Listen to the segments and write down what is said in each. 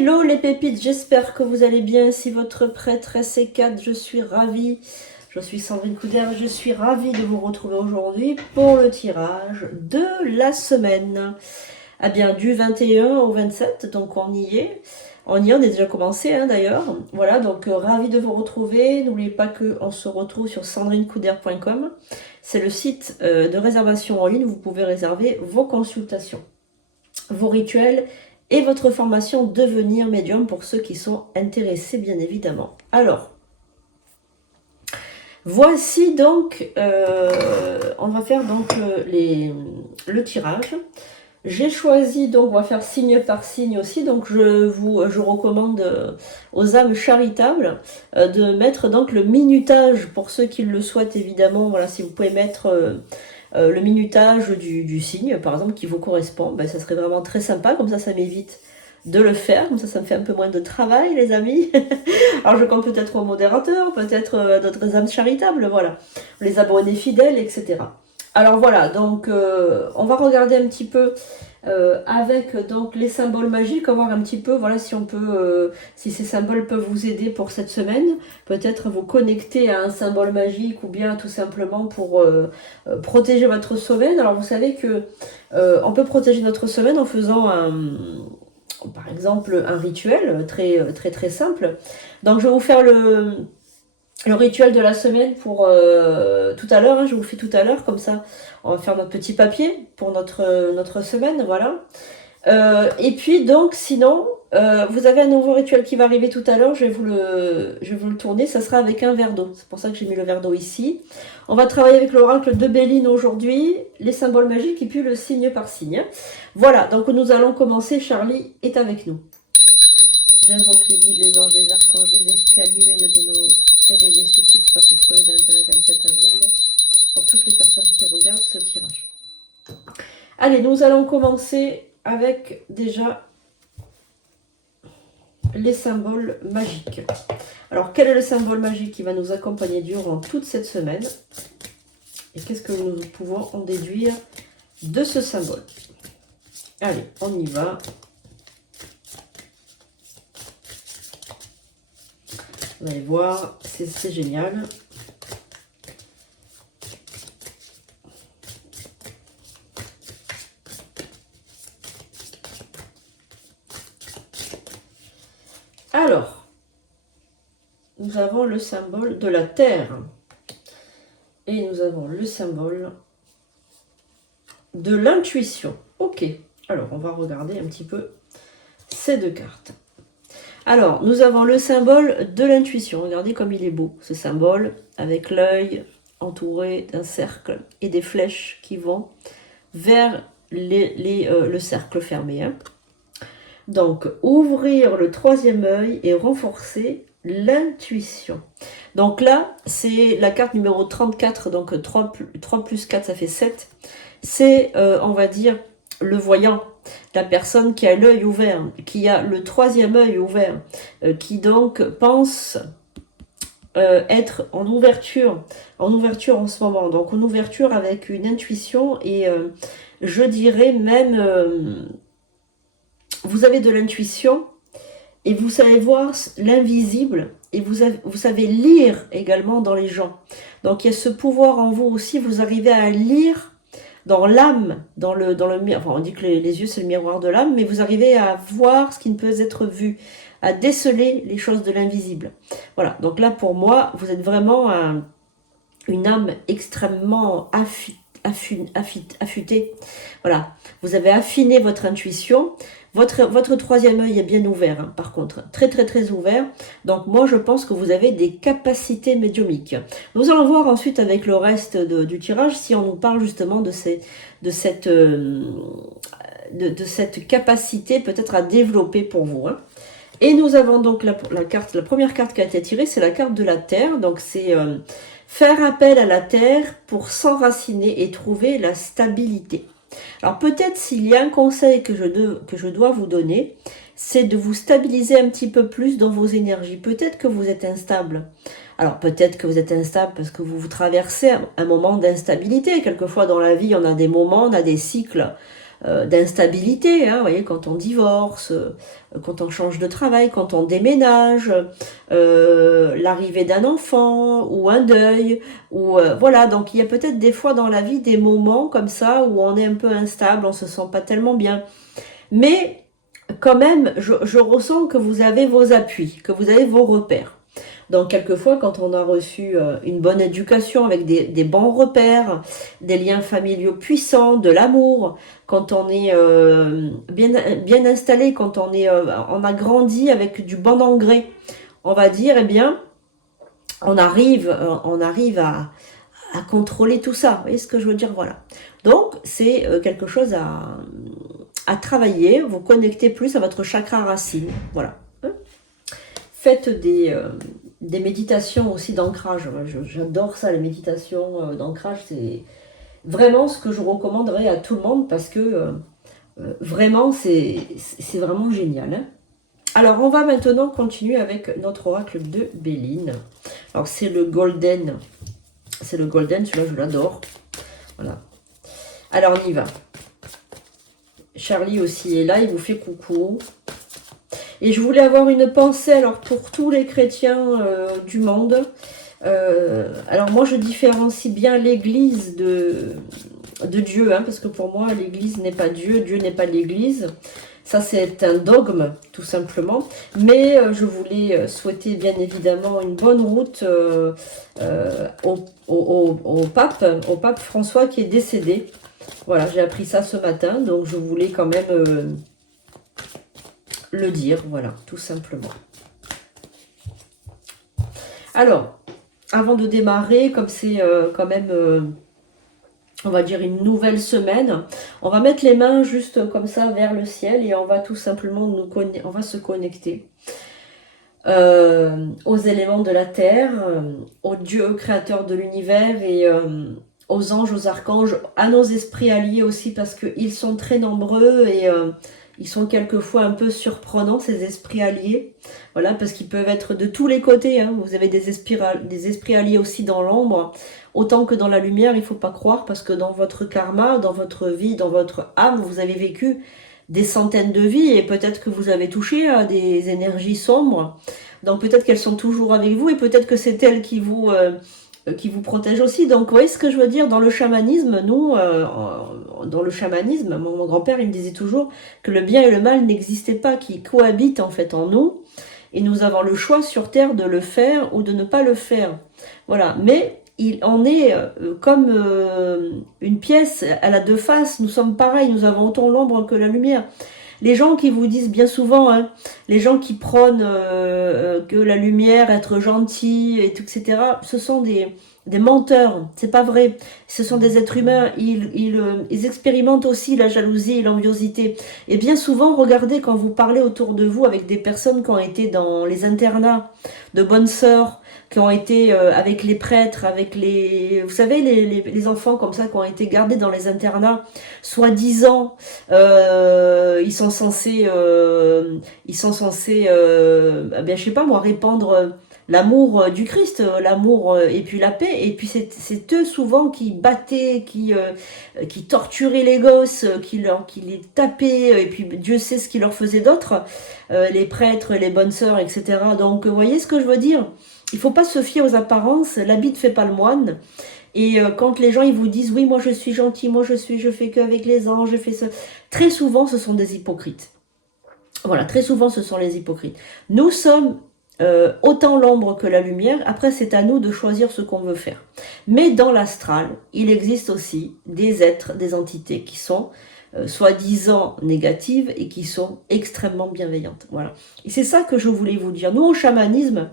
Hello les pépites, j'espère que vous allez bien. Si votre prêtresse est 4, je suis ravie. Je suis Sandrine Couder, je suis ravie de vous retrouver aujourd'hui pour le tirage de la semaine. Ah bien, du 21 au 27, donc on y est. On a déjà commencé d'ailleurs. Voilà, donc ravie de vous retrouver. N'oubliez pas qu'on se retrouve sur sandrinecouder.com. C'est le site de réservation en ligne où vous pouvez réserver vos consultations, vos rituels et votre formation Devenir médium pour ceux qui sont intéressés bien évidemment. Alors, voici donc, on va faire donc le tirage. J'ai choisi, donc on va faire signe par signe aussi, donc je recommande aux âmes charitables de mettre donc le minutage pour ceux qui le souhaitent évidemment. Voilà, si vous pouvez mettre le minutage du signe par exemple qui vous correspond, ben, ça serait vraiment très sympa, comme ça m'évite de le faire, comme ça me fait un peu moins de travail les amis. Alors je compte peut-être au modérateur, peut-être d'autres âmes charitables, voilà, les abonnés fidèles, etc. Alors voilà, donc on va regarder un petit peu avec donc les symboles magiques, voir un petit peu, voilà, si on peut, si ces symboles peuvent vous aider pour cette semaine, peut-être vous connecter à un symbole magique ou bien tout simplement pour protéger votre semaine. Alors vous savez que on peut protéger notre semaine en faisant par exemple un rituel très simple. Donc je vais vous faire le rituel de la semaine pour tout à l'heure, je vous le fais tout à l'heure, comme ça on va faire notre petit papier pour notre semaine, voilà. Et puis donc sinon, vous avez un nouveau rituel qui va arriver tout à l'heure, je vais vous le tourner, ça sera avec un verre d'eau, c'est pour ça que j'ai mis le verre d'eau ici. On va travailler avec l'oracle de Béline aujourd'hui, les symboles magiques et puis le signe par signe. Voilà, donc nous allons commencer, Charlie est avec nous. J'invoque les guides, les anges, les archanges, les esprits alimentés de nos réveiller ce qui se passe entre le 21 et le 27 avril pour toutes les personnes qui regardent ce tirage. Allez, nous allons commencer avec déjà les symboles magiques. Alors, quel est le symbole magique qui va nous accompagner durant toute cette semaine? Et qu'est-ce que nous pouvons en déduire de ce symbole? Allez, on y va. Vous allez voir, c'est génial. Alors, nous avons le symbole de la terre. Et nous avons le symbole de l'intuition. Ok, alors on va regarder un petit peu ces deux cartes. Alors, nous avons le symbole de l'intuition. Regardez comme il est beau, ce symbole, avec l'œil entouré d'un cercle et des flèches qui vont vers le cercle fermé. Donc, ouvrir le troisième œil et renforcer l'intuition. Donc là, c'est la carte numéro 34, donc 3 plus 4, ça fait 7. C'est, on va dire, le voyant, la personne qui a l'œil ouvert, qui a le troisième œil ouvert, qui donc pense être en ouverture en ce moment. Donc en ouverture avec une intuition et je dirais même, vous avez de l'intuition et vous savez voir l'invisible et vous savez lire également dans les gens. Donc il y a ce pouvoir en vous aussi, vous arrivez à lire dans l'âme, dans le enfin on dit que les yeux c'est le miroir de l'âme, mais vous arrivez à voir ce qui ne peut être vu, à déceler les choses de l'invisible. Voilà, donc là pour moi, vous êtes vraiment une âme extrêmement affûtée. Voilà, vous avez affiné votre intuition. Votre troisième œil est bien ouvert, par contre, très ouvert. Donc moi, je pense que vous avez des capacités médiumiques. Nous allons voir ensuite avec le reste du tirage si on nous parle justement de cette capacité peut-être à développer pour vous. Et nous avons donc la première carte qui a été tirée, c'est la carte de la Terre. Donc c'est faire appel à la Terre pour s'enraciner et trouver la stabilité. Alors peut-être s'il y a un conseil que je dois vous donner, c'est de vous stabiliser un petit peu plus dans vos énergies. Peut-être que vous êtes instable. Alors peut-être que vous êtes instable parce que vous traversez un moment d'instabilité. Quelquefois dans la vie, on a des moments, on a des cycles d'instabilité, hein, vous voyez, quand on divorce, quand on change de travail, quand on déménage, l'arrivée d'un enfant ou un deuil, ou voilà, donc il y a peut-être des fois dans la vie des moments comme ça où on est un peu instable, on se sent pas tellement bien. Mais quand même, je ressens que vous avez vos appuis, que vous avez vos repères. Donc quelquefois, quand on a reçu une bonne éducation avec des bons repères, des liens familiaux puissants, de l'amour, quand on est bien installé, quand on a grandi avec du bon engrais, on va dire, eh bien, on arrive à contrôler tout ça. Vous voyez ce que je veux dire? Voilà. Donc, c'est quelque chose à travailler, vous connecter plus à votre chakra racine. Voilà. Faites des méditations aussi d'ancrage. J'adore ça, les méditations d'ancrage. C'est vraiment ce que je recommanderais à tout le monde parce que vraiment, c'est vraiment génial. Hein. Alors, on va maintenant continuer avec notre oracle de Béline. Alors, c'est le Golden. C'est le Golden, celui-là, je l'adore. Voilà. Alors, on y va. Charlie aussi est là, il vous fait coucou. Et je voulais avoir une pensée alors pour tous les chrétiens du monde. Alors moi je différencie bien l'Église de Dieu, hein, parce que pour moi l'Église n'est pas Dieu, Dieu n'est pas l'Église. Ça c'est un dogme tout simplement. Mais je voulais souhaiter bien évidemment une bonne route au pape François qui est décédé. Voilà, j'ai appris ça ce matin, donc je voulais quand même le dire, voilà, tout simplement. Alors, avant de démarrer, comme c'est quand même, on va dire, une nouvelle semaine, on va mettre les mains juste comme ça vers le ciel et on va tout simplement on va se connecter aux éléments de la terre, au Dieu créateur de l'univers et aux anges, aux archanges, à nos esprits alliés aussi parce qu'ils sont très nombreux et ils sont quelquefois un peu surprenants, ces esprits alliés. Voilà, parce qu'ils peuvent être de tous les côtés. Hein. Vous avez des esprits alliés aussi dans l'ombre, autant que dans la lumière, il ne faut pas croire, parce que dans votre karma, dans votre vie, dans votre âme, vous avez vécu des centaines de vies et peut-être que vous avez touché à des énergies sombres. Donc peut-être qu'elles sont toujours avec vous et peut-être que c'est elles qui vous protègent aussi. Donc vous voyez ce que je veux dire, dans le chamanisme, nous, dans le chamanisme, mon grand-père il me disait toujours que le bien et le mal n'existaient pas, qu'ils cohabitent en fait en nous et nous avons le choix sur Terre de le faire ou de ne pas le faire. Voilà, mais il en est comme une pièce, elle a deux faces, nous sommes pareils, nous avons autant l'ombre que la lumière. Les gens qui vous disent bien souvent, hein, les gens qui prônent que la lumière, être gentil, et tout, etc., ce sont des menteurs, c'est pas vrai. Ce sont des êtres humains, ils expérimentent aussi la jalousie et l'enviosité. Et bien souvent, regardez quand vous parlez autour de vous avec des personnes qui ont été dans les internats de bonnes sœurs, qui ont été avec les prêtres, avec les... Vous savez, les enfants comme ça qui ont été gardés dans les internats, soi-disant, ils sont censés, ben, je sais pas moi, répandre l'amour du Christ, l'amour et puis la paix. Et puis c'est eux souvent qui battaient, qui torturaient les gosses, qui les tapaient. Et puis Dieu sait ce qu'ils leur faisaient d'autre, les prêtres, les bonnes sœurs, etc. Donc vous voyez ce que je veux dire? Il ne faut pas se fier aux apparences. L'habit ne fait pas le moine. Et quand les gens ils vous disent oui moi je suis gentil, moi je fais qu'avec les anges, je fais ça, très souvent ce sont des hypocrites. Voilà, très souvent ce sont les hypocrites. Nous sommes autant l'ombre que la lumière, après c'est à nous de choisir ce qu'on veut faire. Mais dans l'astral, il existe aussi des êtres, des entités qui sont soi-disant négatives et qui sont extrêmement bienveillantes. Voilà. Et c'est ça que je voulais vous dire. Nous au chamanisme,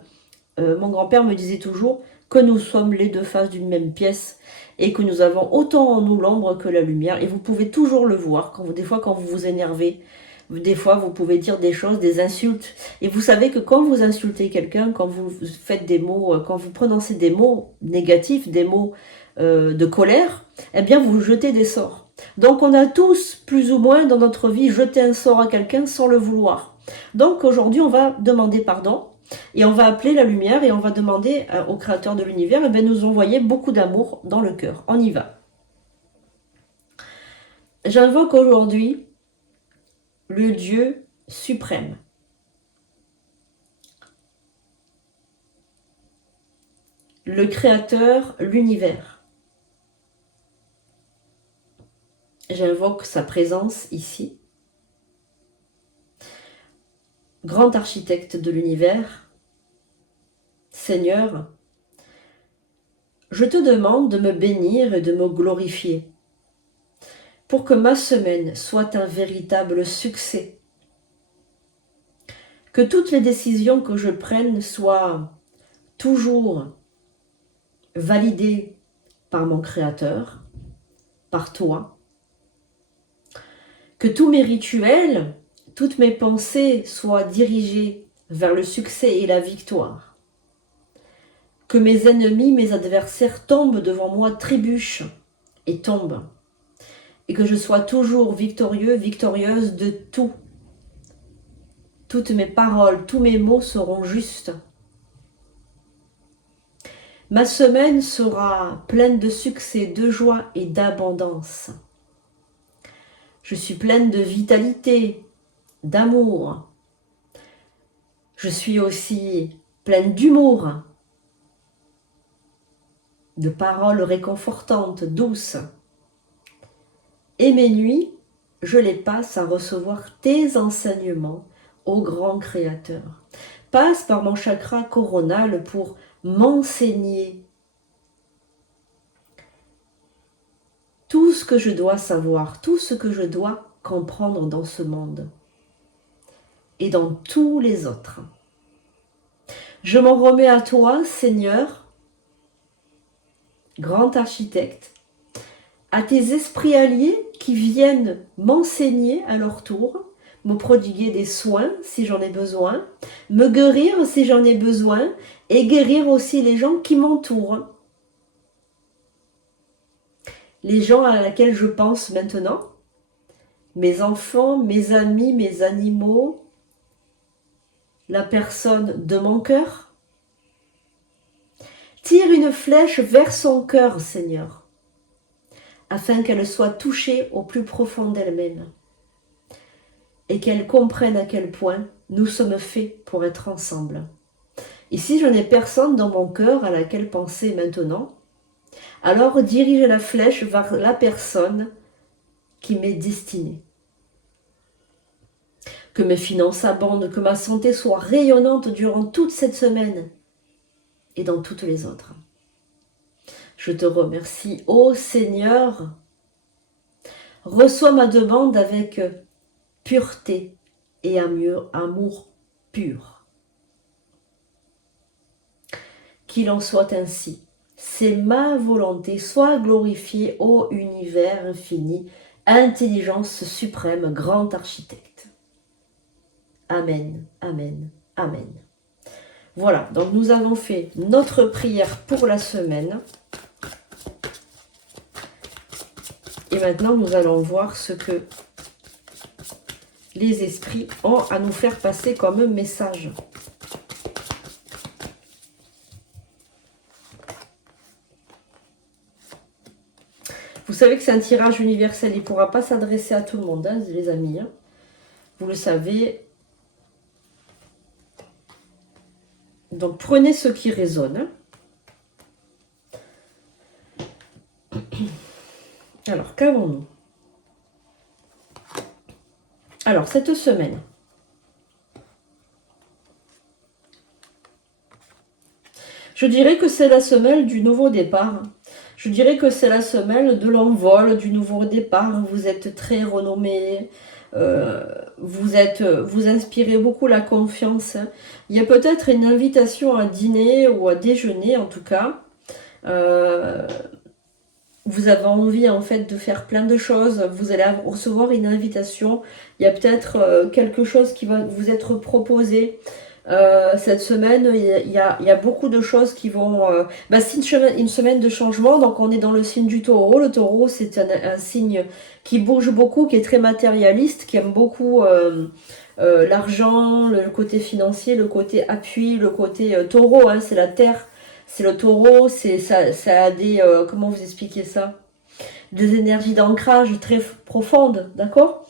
mon grand-père me disait toujours que nous sommes les deux faces d'une même pièce et que nous avons autant en nous l'ombre que la lumière. Et vous pouvez toujours le voir, des fois quand vous vous énervez, des fois vous pouvez dire des choses, des insultes. Et vous savez que quand vous insultez quelqu'un, quand vous faites des mots, quand vous prononcez des mots négatifs, des mots de colère, eh bien vous jetez des sorts. Donc on a tous, plus ou moins dans notre vie, jeté un sort à quelqu'un sans le vouloir. Donc aujourd'hui on va demander pardon. Et on va appeler la lumière et on va demander au créateur de l'univers de nous envoyer beaucoup d'amour dans le cœur. On y va. J'invoque aujourd'hui le Dieu suprême. Le Créateur, l'univers. J'invoque sa présence ici. Grand architecte de l'univers, Seigneur, je te demande de me bénir et de me glorifier pour que ma semaine soit un véritable succès. Que toutes les décisions que je prenne soient toujours validées par mon Créateur, par toi. Que tous mes rituels, toutes mes pensées soient dirigées vers le succès et la victoire. Que mes ennemis, mes adversaires tombent devant moi, trébuchent et tombent. Et que je sois toujours victorieux, victorieuse de tout. Toutes mes paroles, tous mes mots seront justes. Ma semaine sera pleine de succès, de joie et d'abondance. Je suis pleine de vitalité, d'amour. Je suis aussi pleine d'humour, de paroles réconfortantes, douces. Et mes nuits, je les passe à recevoir tes enseignements, ô grand Créateur. Passe par mon chakra coronal pour m'enseigner tout ce que je dois savoir, tout ce que je dois comprendre dans ce monde et dans tous les autres. Je m'en remets à toi, Seigneur, grand architecte, à tes esprits alliés qui viennent m'enseigner à leur tour, me prodiguer des soins si j'en ai besoin, me guérir si j'en ai besoin et guérir aussi les gens qui m'entourent. Les gens à laquelle je pense maintenant, mes enfants, mes amis, mes animaux, la personne de mon cœur. Tire une flèche vers son cœur, Seigneur, afin qu'elle soit touchée au plus profond d'elle-même et qu'elle comprenne à quel point nous sommes faits pour être ensemble. Et si je n'ai personne dans mon cœur à laquelle penser maintenant, alors dirige la flèche vers la personne qui m'est destinée. Que mes finances abondent, que ma santé soit rayonnante durant toute cette semaine et dans toutes les autres. Je te remercie, ô Seigneur. Reçois ma demande avec pureté et amour pur. Qu'il en soit ainsi. C'est ma volonté, sois glorifié, ô univers infini, intelligence suprême, grand architecte. Amen, amen, amen. Voilà, donc nous avons fait notre prière pour la semaine. Et maintenant, nous allons voir ce que les esprits ont à nous faire passer comme un message. Vous savez que c'est un tirage universel, il ne pourra pas s'adresser à tout le monde, hein, les amis. Hein. Vous le savez. Donc prenez ce qui résonne. Alors, qu'avons-nous? Alors, cette semaine, je dirais que c'est la semaine du nouveau départ. Je dirais que c'est la semaine de l'envol, du nouveau départ. Vous êtes très renommé, vous inspirez beaucoup la confiance. Il y a peut-être une invitation à dîner ou à déjeuner, en tout cas. Vous avez envie en fait de faire plein de choses, vous allez recevoir une invitation, il y a peut-être quelque chose qui va vous être proposé. Cette semaine, il y a beaucoup de choses qui vont... c'est une semaine de changement, donc on est dans le signe du taureau. Le taureau, c'est un signe qui bouge beaucoup, qui est très matérialiste, qui aime beaucoup l'argent, le côté financier, le côté appui, le côté taureau, hein, c'est la terre. C'est le taureau, ça a des... comment vous expliquer ça? des énergies d'ancrage très profondes, d'accord?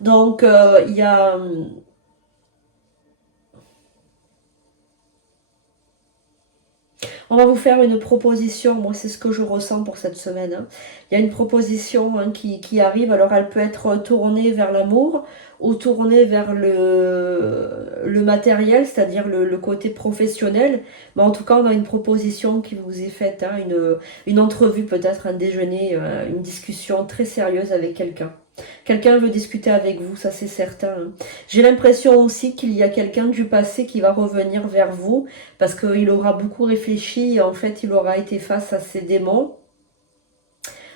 Donc, il y a... On va vous faire une proposition, moi c'est ce que je ressens pour cette semaine. Hein. Il y a une proposition qui arrive, alors elle peut être tournée vers l'amour ou tournée vers le matériel, c'est-à-dire le côté professionnel. Mais en tout cas, on a une proposition qui vous est faite, hein, une entrevue peut-être, un déjeuner, une discussion très sérieuse avec quelqu'un. Quelqu'un veut discuter avec vous, ça c'est certain. Hein. J'ai l'impression aussi qu'il y a quelqu'un du passé qui va revenir vers vous parce qu'il aura beaucoup réfléchi et en fait il aura été face à ses démons,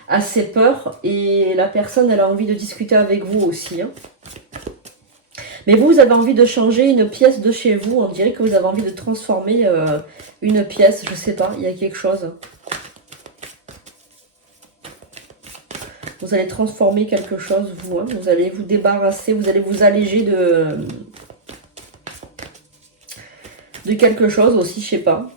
à ses peurs et la personne elle a envie de discuter avec vous aussi. Hein. Mais vous avez envie de changer une pièce de chez vous, on dirait que vous avez envie de transformer une pièce, je sais pas, il y a quelque chose. Vous allez transformer quelque chose, vous. Hein. Vous allez vous débarrasser, vous allez vous alléger de quelque chose aussi, je sais pas.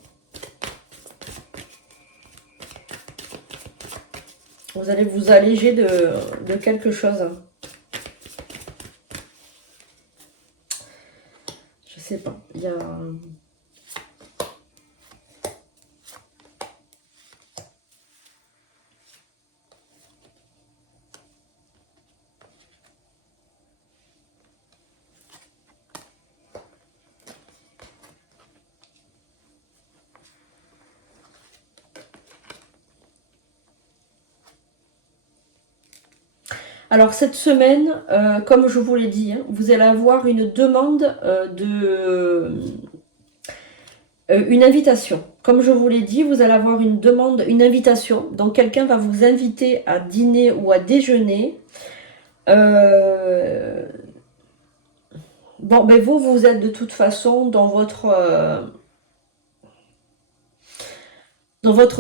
Vous allez vous alléger de quelque chose. Je sais pas. Il y a... Alors cette semaine, comme je vous l'ai dit, hein, vous allez avoir une demande une invitation. Comme je vous l'ai dit, vous allez avoir une demande, une invitation. Donc quelqu'un va vous inviter à dîner ou à déjeuner. Bon, ben vous êtes de toute façon dans votre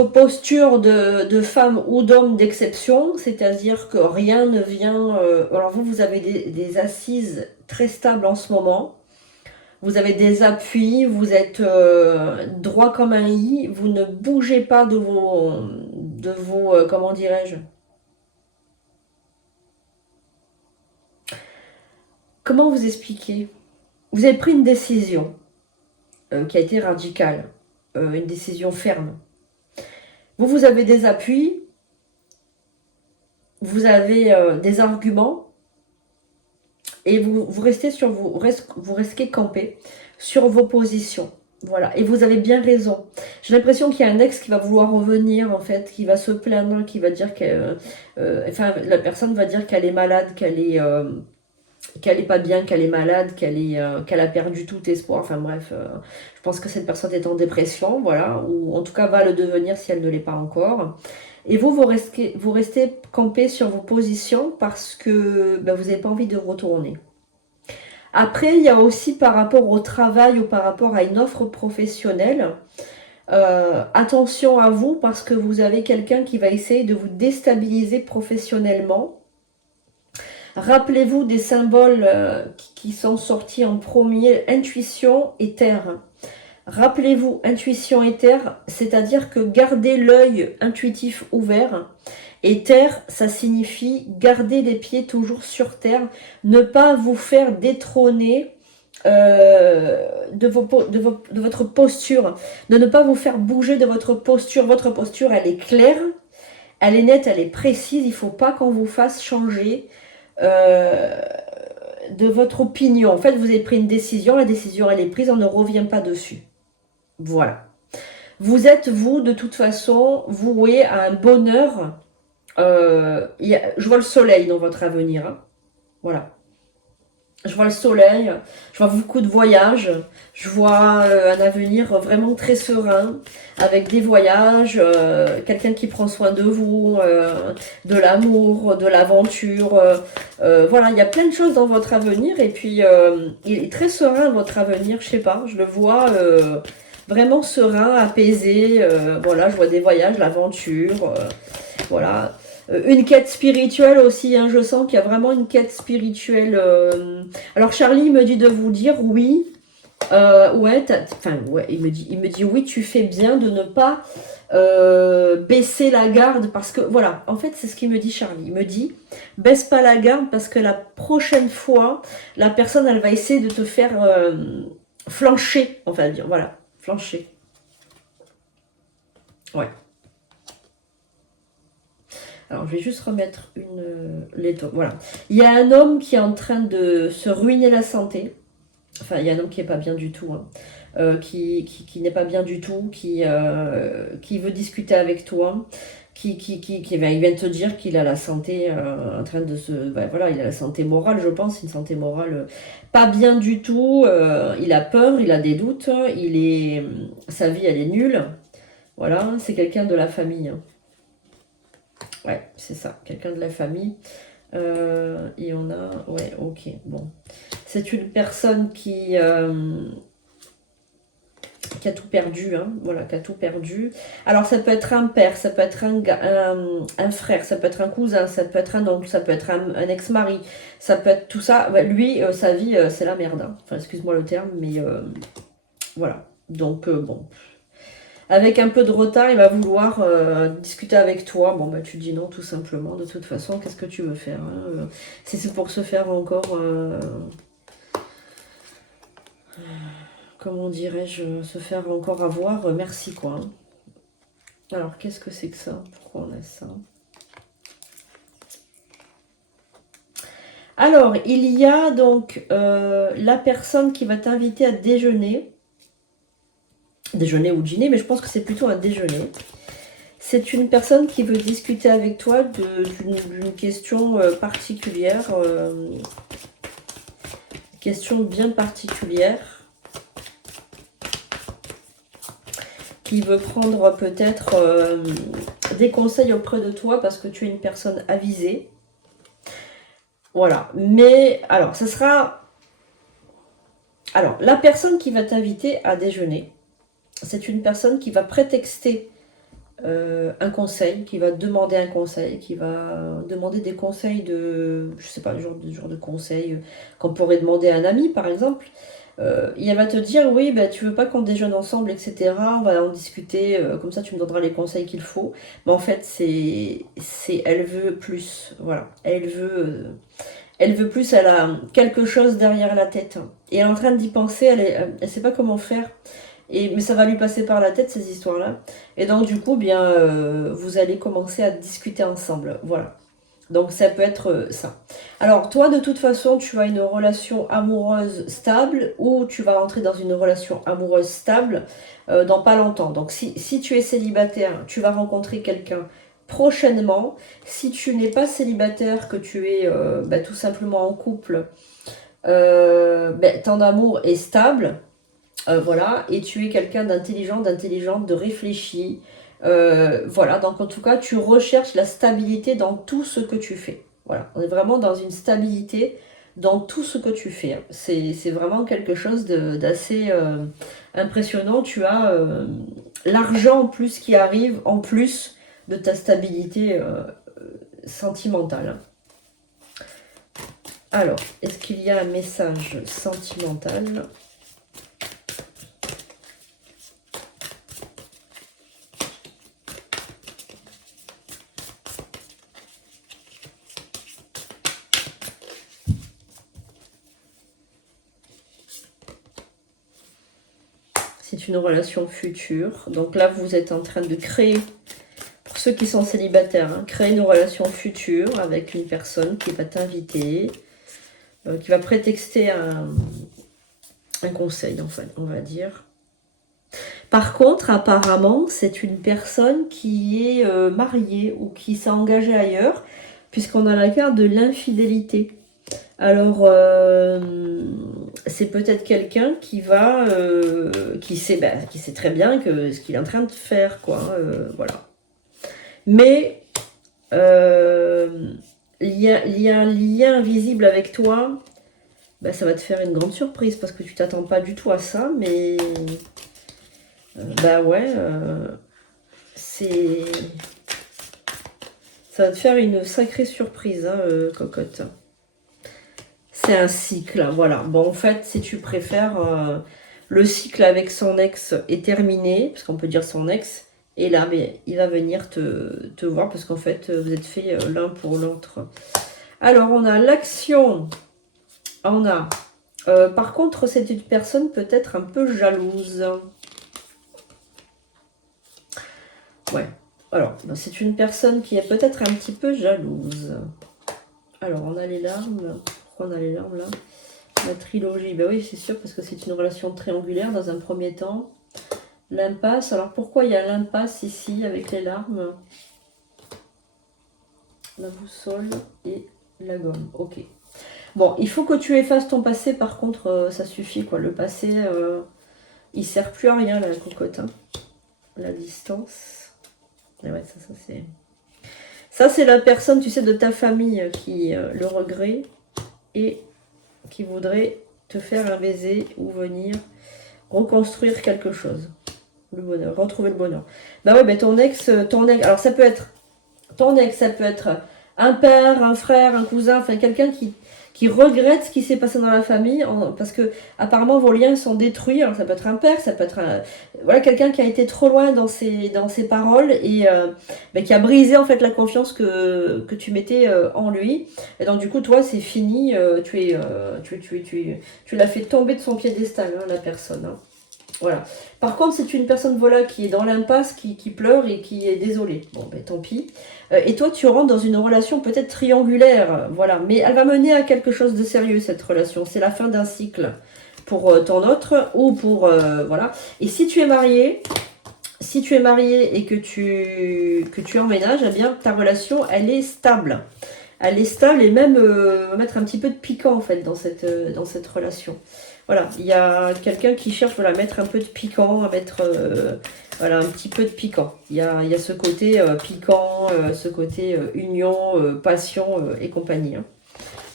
posture de femme ou d'homme d'exception, c'est-à-dire que rien ne vient... alors vous avez des assises très stables en ce moment. Vous avez des appuis, vous êtes droit comme un i, vous ne bougez pas de vos comment dirais-je? Comment vous expliquer? Vous avez pris une décision qui a été radicale, une décision ferme. Vous avez des appuis, vous avez des arguments, et vous restez sur vous restez campé sur vos positions. Voilà, et vous avez bien raison. J'ai l'impression qu'il y a un ex qui va vouloir revenir, en fait, qui va se plaindre, qui va dire que... enfin, la personne va dire qu'elle est malade, qu'elle est pas bien, qu'elle est malade, qu'elle a perdu tout espoir. Enfin bref, je pense que cette personne est en dépression, voilà, ou en tout cas va le devenir si elle ne l'est pas encore. Et vous restez campé sur vos positions parce que ben, vous n'avez pas envie de retourner. Après, il y a aussi par rapport au travail ou par rapport à une offre professionnelle, attention à vous parce que vous avez quelqu'un qui va essayer de vous déstabiliser professionnellement. Rappelez-vous des symboles qui sont sortis en premier, intuition et terre. Rappelez-vous, intuition et terre, c'est-à-dire que gardez l'œil intuitif ouvert. Et terre, ça signifie garder les pieds toujours sur terre, ne pas vous faire détrôner de votre posture, de ne pas vous faire bouger de votre posture. Votre posture, elle est claire, elle est nette, elle est précise, il ne faut pas qu'on vous fasse changer de votre opinion. En fait, vous avez pris une décision, la décision elle est prise, on ne revient pas dessus. Voilà. Vous êtes, vous, de toute façon, voué à un bonheur. Je vois le soleil dans votre avenir. Hein. Voilà. Je vois le soleil, je vois beaucoup de voyages, je vois un avenir vraiment très serein, avec des voyages, quelqu'un qui prend soin de vous, de l'amour, de l'aventure. Voilà, il y a plein de choses dans votre avenir et puis il est très serein votre avenir, je sais pas, je le vois vraiment serein, apaisé. Voilà, je vois des voyages, l'aventure, voilà. Une quête spirituelle aussi, hein, je sens qu'il y a vraiment une quête spirituelle. Alors Charlie me dit de vous dire oui, Ouais, enfin, ouais, il me dit oui, tu fais bien de ne pas baisser la garde parce que, voilà, en fait, c'est ce qu'il me dit Charlie. Il me dit, baisse pas la garde parce que la prochaine fois, la personne, elle va essayer de te faire flancher, on va dire, voilà, flancher. Ouais. Alors, je vais juste remettre voilà. Il y a un homme qui est en train de se ruiner la santé. Enfin, il y a un homme qui n'est pas bien du tout, hein. Qui n'est pas bien du tout, qui veut discuter avec toi, ben, il vient de te dire qu'il a la santé en train de se... Ben, voilà, il a la santé morale, je pense, une santé morale pas bien du tout. Il a peur, il a des doutes, sa vie, elle est nulle. Voilà, c'est quelqu'un de la famille, hein. Ouais, c'est ça, quelqu'un de la famille. Et on a... Ouais, ok, bon. C'est une personne qui a tout perdu, hein, voilà, qui a tout perdu. Alors ça peut être un père, ça peut être un frère, ça peut être un cousin, ça peut être un oncle, ça peut être un ex-mari, ça peut être tout ça. Lui, sa vie, c'est la merde, hein. Enfin, excuse-moi le terme, mais voilà. Donc, bon. Avec un peu de retard, il va vouloir discuter avec toi. Bon, bah tu dis non, tout simplement. De toute façon, qu'est-ce que tu veux faire, hein, si c'est pour se faire encore... comment dirais-je, se faire encore avoir, merci quoi, hein. Alors, qu'est-ce que c'est que ça? Pourquoi on a ça? Alors, il y a donc la personne qui va t'inviter à déjeuner. Déjeuner ou dîner, mais je pense que c'est plutôt un déjeuner. C'est une personne qui veut discuter avec toi d'une question particulière. Question bien particulière. Qui veut prendre peut-être des conseils auprès de toi parce que tu es une personne avisée. Voilà. Mais, alors, ce sera... Alors, la personne qui va t'inviter à déjeuner, c'est une personne qui va prétexter un conseil, qui va demander un conseil, qui va demander des conseils de... Je sais pas, le genre de conseils qu'on pourrait demander à un ami, par exemple. Il va te dire, oui, bah, tu veux pas qu'on déjeune ensemble, etc. On va en discuter, comme ça tu me donneras les conseils qu'il faut. Mais en fait, elle veut plus. Voilà. Elle veut plus, elle a quelque chose derrière la tête. Et elle est en train d'y penser, elle sait pas comment faire. Mais ça va lui passer par la tête, ces histoires-là. Et donc, du coup, bien, vous allez commencer à discuter ensemble. Voilà. Donc, ça peut être ça. Alors, toi, de toute façon, tu as une relation amoureuse stable ou tu vas rentrer dans une relation amoureuse stable dans pas longtemps. Donc, si tu es célibataire, tu vas rencontrer quelqu'un prochainement. Si tu n'es pas célibataire, que tu es tout simplement en couple, ton amour est stable. Voilà, et tu es quelqu'un d'intelligent, d'intelligente, de réfléchi. Voilà, donc en tout cas, tu recherches la stabilité dans tout ce que tu fais. Voilà, on est vraiment dans une stabilité dans tout ce que tu fais. C'est vraiment quelque chose d'assez impressionnant. Tu as l'argent en plus qui arrive en plus de ta stabilité sentimentale. Alors, est-ce qu'il y a un message sentimental ? C'est une relation future. Donc là, vous êtes en train de créer, pour ceux qui sont célibataires, hein, créer une relation future avec une personne qui va t'inviter, qui va prétexter un conseil, en fait, on va dire. Par contre, apparemment, c'est une personne qui est mariée ou qui s'est engagée ailleurs, puisqu'on a la carte de l'infidélité. Alors, c'est peut-être quelqu'un qui va, qui sait très bien que ce qu'il est en train de faire, quoi. Voilà. Mais il y a un lien invisible avec toi. Ben, ça va te faire une grande surprise parce que tu t'attends pas du tout à ça, mais bah ouais, c'est, ça va te faire une sacrée surprise, hein, cocotte. C'est un cycle, voilà. Bon, en fait, si tu préfères, le cycle avec son ex est terminé, parce qu'on peut dire son ex, et là, mais il va venir te voir, parce qu'en fait, vous êtes fait l'un pour l'autre. Alors, on a l'action, on a... par contre, c'est une personne peut-être un peu jalouse. Ouais, alors, c'est une personne qui est peut-être un petit peu jalouse. Alors, on a les larmes. Pourquoi on a les larmes là? La trilogie, ben oui, c'est sûr, parce que c'est une relation triangulaire dans un premier temps. L'impasse, alors pourquoi il y a l'impasse ici avec les larmes? La boussole et la gomme, ok. Bon, il faut que tu effaces ton passé, par contre, ça suffit, quoi. Le passé, il sert plus à rien, la cocotte. Hein. La distance. Et ouais, ça c'est... Ça, c'est la personne, tu sais, de ta famille qui le regret et qui voudrait te faire un baiser ou venir reconstruire quelque chose. Le bonheur, retrouver le bonheur. Bah ouais, ben ton ex, alors ça peut être ton ex, ça peut être un père, un frère, un cousin, enfin quelqu'un qui regrette ce qui s'est passé dans la famille, parce que apparemment vos liens sont détruits. Alors ça peut être un père, ça peut être voilà, quelqu'un qui a été trop loin dans ses paroles et ben, qui a brisé en fait la confiance que tu mettais en lui. Et donc du coup toi c'est fini, tu l'as fait tomber de son piédestal, hein, la personne. Hein. Voilà. Par contre, c'est une personne voilà, qui est dans l'impasse, qui pleure et qui est désolée. Bon, ben tant pis. Et toi, tu rentres dans une relation peut-être triangulaire, voilà. Mais elle va mener à quelque chose de sérieux, cette relation. C'est la fin d'un cycle pour ton autre ou pour... voilà. Et si tu es marié et que tu emménages, eh bien, ta relation, elle est stable. Elle est stable et même mettre un petit peu de piquant, en fait, dans cette relation. Voilà, il y a quelqu'un qui cherche voilà, à mettre un peu de piquant, à mettre voilà, un petit peu de piquant. Il y a ce côté piquant, ce côté union, passion et compagnie. Hein.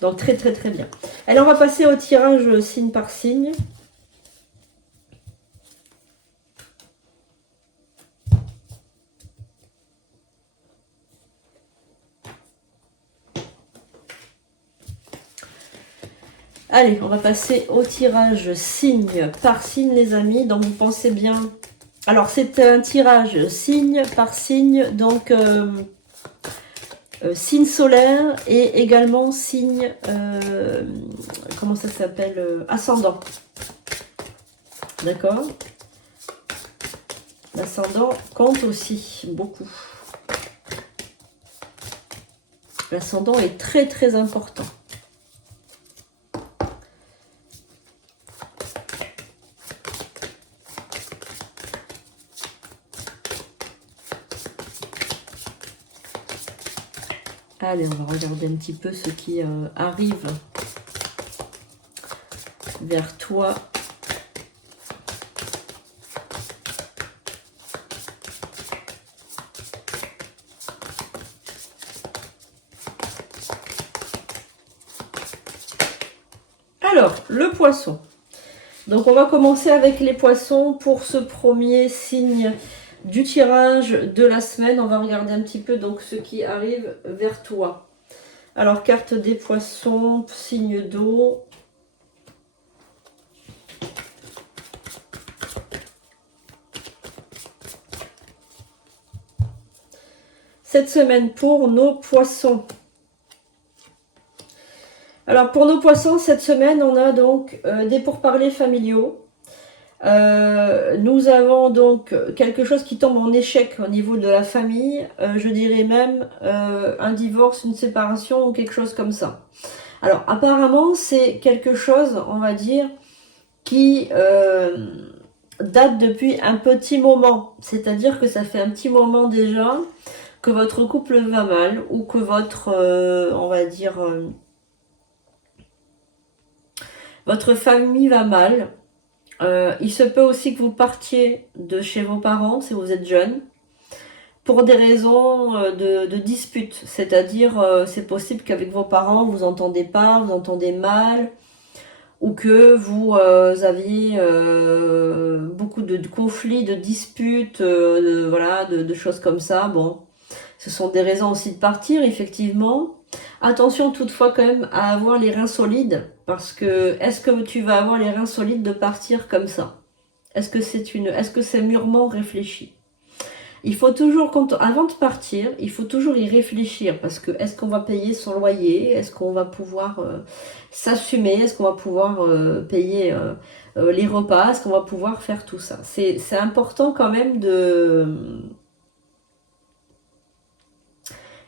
Donc très très très bien. Alors on va passer au tirage signe par signe. Allez, on va passer au tirage signe par signe, les amis. Donc, vous pensez bien. Alors, c'est un tirage signe par signe. Donc, signe solaire et également signe... comment ça s'appelle ascendant. D'accord? L'ascendant compte aussi beaucoup. L'ascendant est très, très important. Allez, on va regarder un petit peu ce qui arrive vers toi. Alors, le poisson. Donc, on va commencer avec les poissons pour ce premier signe du tirage de la semaine. On va regarder un petit peu donc ce qui arrive vers toi. Alors, carte des poissons, signe d'eau. Cette semaine pour nos poissons. Alors, pour nos poissons, cette semaine, on a donc des pourparlers familiaux. Nous avons donc quelque chose qui tombe en échec au niveau de la famille, je dirais même un divorce, une séparation ou quelque chose comme ça. Alors apparemment c'est quelque chose, on va dire, qui date depuis un petit moment, c'est-à-dire que ça fait un petit moment déjà que votre couple va mal ou que votre, on va dire, votre famille va mal. Il se peut aussi que vous partiez de chez vos parents si vous êtes jeune pour des raisons de dispute, c'est-à-dire c'est possible qu'avec vos parents vous entendez pas, vous entendez mal ou que vous aviez beaucoup de conflits, de disputes, voilà, de choses comme ça. Bon, ce sont des raisons aussi de partir effectivement. Attention toutefois quand même à avoir les reins solides, parce que est-ce que tu vas avoir les reins solides de partir comme ça? Est-ce que c'est mûrement réfléchi? Il faut toujours, avant de partir, il faut toujours y réfléchir parce que est-ce qu'on va payer son loyer? Est-ce qu'on va pouvoir s'assumer? Est-ce qu'on va pouvoir payer les repas? Est-ce qu'on va pouvoir faire tout ça? C'est important quand même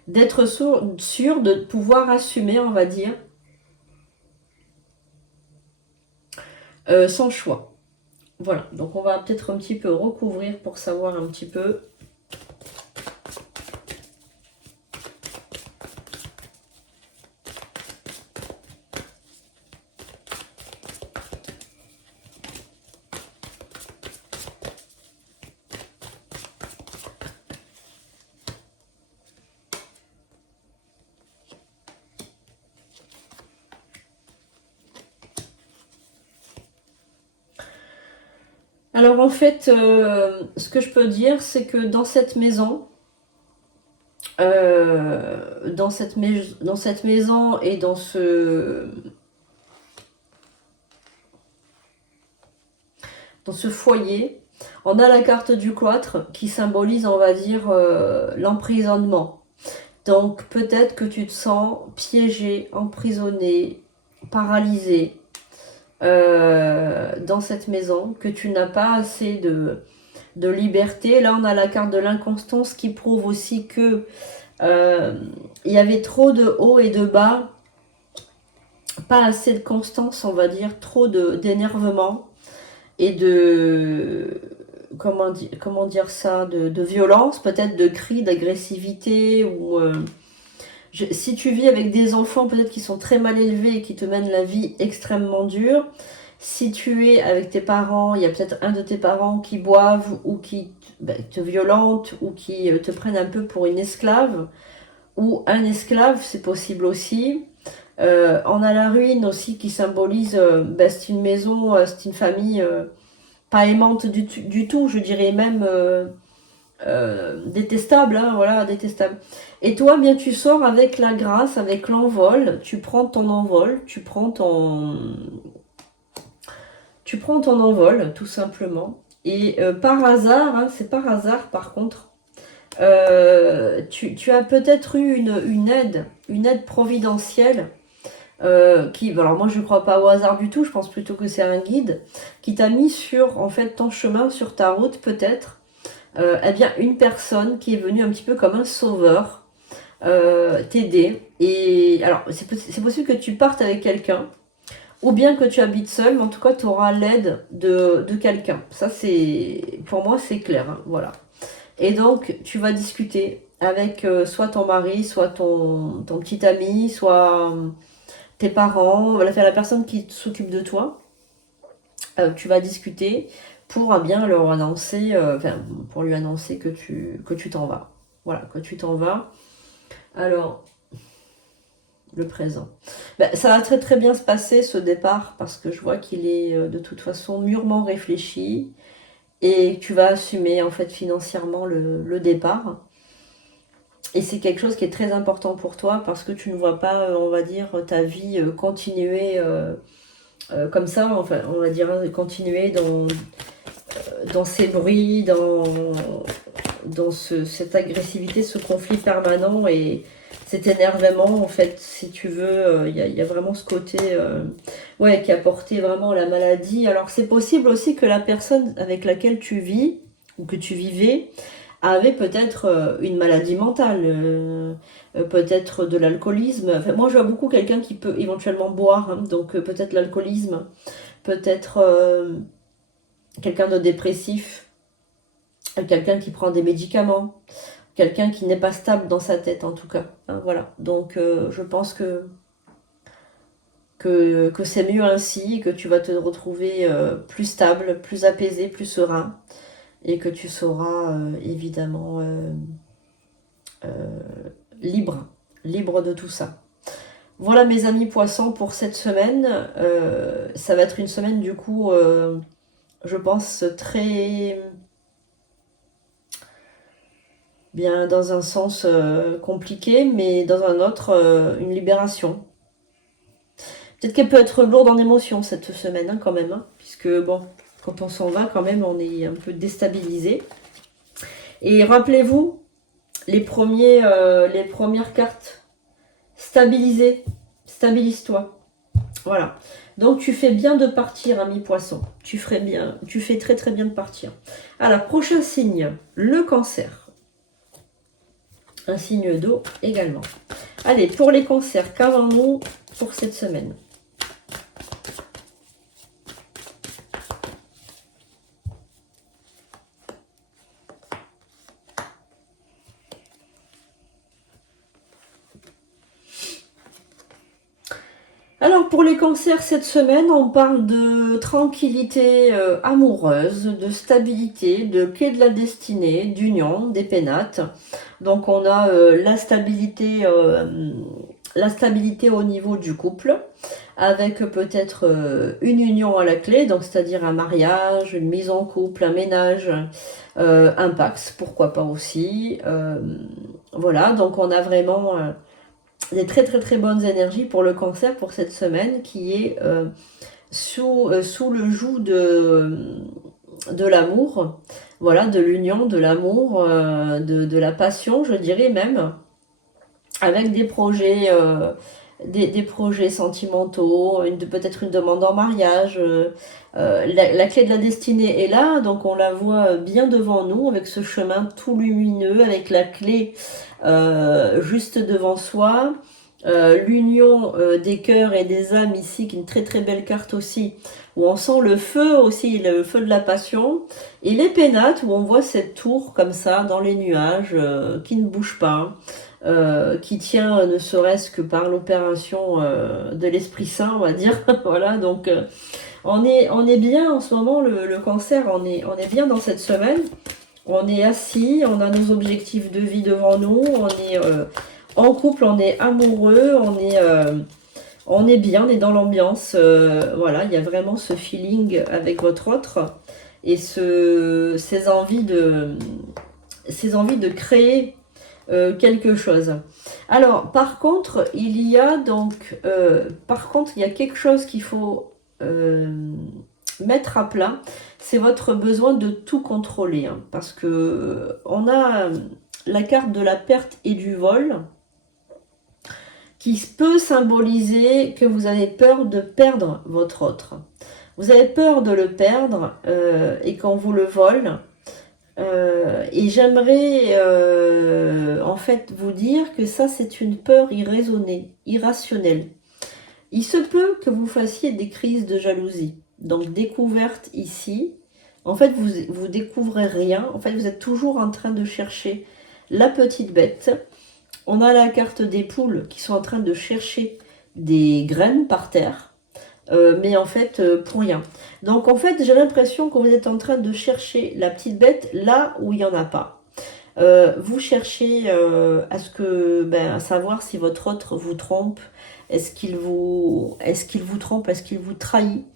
d'être sûr de pouvoir assumer, on va dire, son choix. Voilà, donc on va peut-être un petit peu recouvrir pour savoir un petit peu. Alors en fait, ce que je peux dire, c'est que dans cette maison, dans cette maison et dans ce foyer, on a la carte du cloître qui symbolise, on va dire, l'emprisonnement. Donc peut-être que tu te sens piégé, emprisonné, paralysé dans cette maison, que tu n'as pas assez de liberté. Là, on a la carte de l'inconstance qui prouve aussi que il y avait trop de hauts et de bas, pas assez de constance, on va dire, trop d'énervement et comment dire ça, de violence, peut-être de cris, d'agressivité ou si tu vis avec des enfants peut-être qui sont très mal élevés et qui te mènent la vie extrêmement dure, si tu es avec tes parents, il y a peut-être un de tes parents qui boivent ou qui te violentent ou qui te prennent un peu pour une esclave ou un esclave, c'est possible aussi. On a la ruine aussi qui symbolise, c'est une maison, c'est une famille pas aimante du tout, je dirais même détestable, hein, voilà, détestable. Et toi, bien, tu sors avec la grâce, avec l'envol, tu prends ton envol, tu prends ton envol, tout simplement. Et par hasard, hein, c'est par hasard par contre, tu as peut-être eu une aide providentielle alors moi je ne crois pas au hasard du tout, je pense plutôt que c'est un guide qui t'a mis sur en fait ton chemin, sur ta route peut-être, eh bien une personne qui est venue un petit peu comme un sauveur t'aider. Et alors c'est possible que tu partes avec quelqu'un ou bien que tu habites seul, mais en tout cas tu auras l'aide de quelqu'un. Ça c'est pour moi c'est clair, hein, voilà. Et donc tu vas discuter avec soit ton mari, soit ton petit ami, soit tes parents, la personne qui s'occupe de toi, tu vas discuter pour bien leur annoncer, pour lui annoncer que tu t'en vas. Voilà, que tu t'en vas. Alors, le présent. Ça va très très bien se passer ce départ parce que je vois qu'il est de toute façon mûrement réfléchi et tu vas assumer en fait financièrement le départ. Et c'est quelque chose qui est très important pour toi parce que tu ne vois pas, on va dire, ta vie continuer comme ça, enfin, on va dire, hein, continuer dans ces bruits, dans cette agressivité, ce conflit permanent et cet énervement, en fait, si tu veux, y a vraiment ce côté ouais, qui a porté vraiment la maladie. Alors c'est possible aussi que la personne avec laquelle tu vis, ou que tu vivais, avait peut-être une maladie mentale, peut-être de l'alcoolisme. Enfin, moi, je vois beaucoup quelqu'un qui peut éventuellement boire, hein, donc peut-être l'alcoolisme, peut-être quelqu'un de dépressif, quelqu'un qui prend des médicaments, quelqu'un qui n'est pas stable dans sa tête en tout cas. Hein, voilà. Donc je pense que c'est mieux ainsi, que tu vas te retrouver plus stable, plus apaisé, plus serein, et que tu seras évidemment libre, libre de tout ça. Voilà mes amis poissons pour cette semaine. Ça va être une semaine du coup, je pense, très bien dans un sens compliqué, mais dans un autre, une libération. Peut-être qu'elle peut être lourde en émotions cette semaine hein, quand même, hein, puisque bon, Quand on s'en va, quand même, on est un peu déstabilisé. Et rappelez-vous, les premières cartes, stabiliser, stabilise-toi. Voilà. Donc, tu fais bien de partir, ami poisson. Tu fais très très bien de partir. Alors, prochain signe, le cancer. Un signe d'eau également. Allez, pour les cancers, qu'avons-nous pour cette semaine? Alors pour les cancers cette semaine, on parle de tranquillité amoureuse, de stabilité, de clé de la destinée, d'union, des pénates. Donc on a la stabilité au niveau du couple, avec peut-être une union à la clé, donc c'est-à-dire un mariage, une mise en couple, un ménage, un pax, pourquoi pas aussi. Voilà, donc on a vraiment des très très très bonnes énergies pour le cancer pour cette semaine qui est sous le joug de l'amour, voilà, de l'union, de l'amour, de la passion, je dirais même, avec des projets, des projets sentimentaux, peut-être une demande en mariage. La clé de la destinée est là, donc on la voit bien devant nous, avec ce chemin tout lumineux, avec la clé juste devant soi. L'union des cœurs et des âmes ici, qui est une très très belle carte aussi, où on sent le feu aussi, le feu de la passion, et les pénates, où on voit cette tour comme ça dans les nuages, qui ne bouge pas, qui tient ne serait-ce que par l'opération de l'Esprit Saint, on va dire. Voilà, donc on est bien en ce moment, le cancer, on est bien dans cette semaine. On est assis, on a nos objectifs de vie devant nous, on est en couple, on est amoureux, on est bien, on est dans l'ambiance. Voilà, il y a vraiment ce feeling avec votre autre et ces envies de créer quelque chose. Alors, par contre, il y a quelque chose qu'il faut mettre à plat, c'est votre besoin de tout contrôler, hein, parce que on a la carte de la perte et du vol, qui peut symboliser que vous avez peur de perdre votre autre. Vous avez peur de le perdre et qu'on vous le vole. Et j'aimerais en fait vous dire que ça, c'est une peur irraisonnée, irrationnelle. Il se peut que vous fassiez des crises de jalousie. Donc découverte ici. En fait, vous découvrez rien. En fait, vous êtes toujours en train de chercher la petite bête. On a la carte des poules qui sont en train de chercher des graines par terre, mais en fait pour rien. Donc en fait j'ai l'impression que vous êtes en train de chercher la petite bête là où il n'y en a pas. Vous cherchez à savoir si votre autre vous trompe, est-ce qu'il vous trompe, est-ce qu'il vous trahit.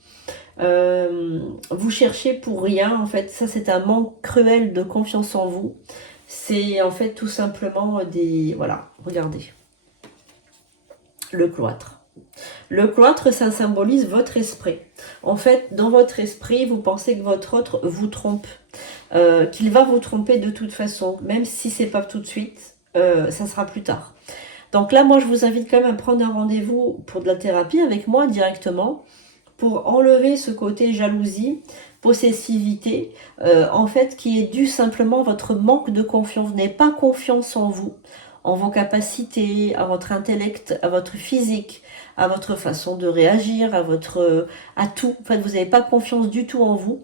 Vous cherchez pour rien, en fait, ça c'est un manque cruel de confiance en vous. C'est en fait tout simplement voilà, regardez. Le cloître. Le cloître, ça symbolise votre esprit. En fait, dans votre esprit, vous pensez que votre autre vous trompe, qu'il va vous tromper de toute façon, même si c'est pas tout de suite, ça sera plus tard. Donc là, moi, je vous invite quand même à prendre un rendez-vous pour de la thérapie avec moi directement, pour enlever ce côté jalousie, possessivité, en fait, qui est dû simplement à votre manque de confiance. Vous n'avez pas confiance en vous, en vos capacités, à votre intellect, à votre physique, à votre façon de réagir, à tout. En fait, vous n'avez pas confiance du tout en vous.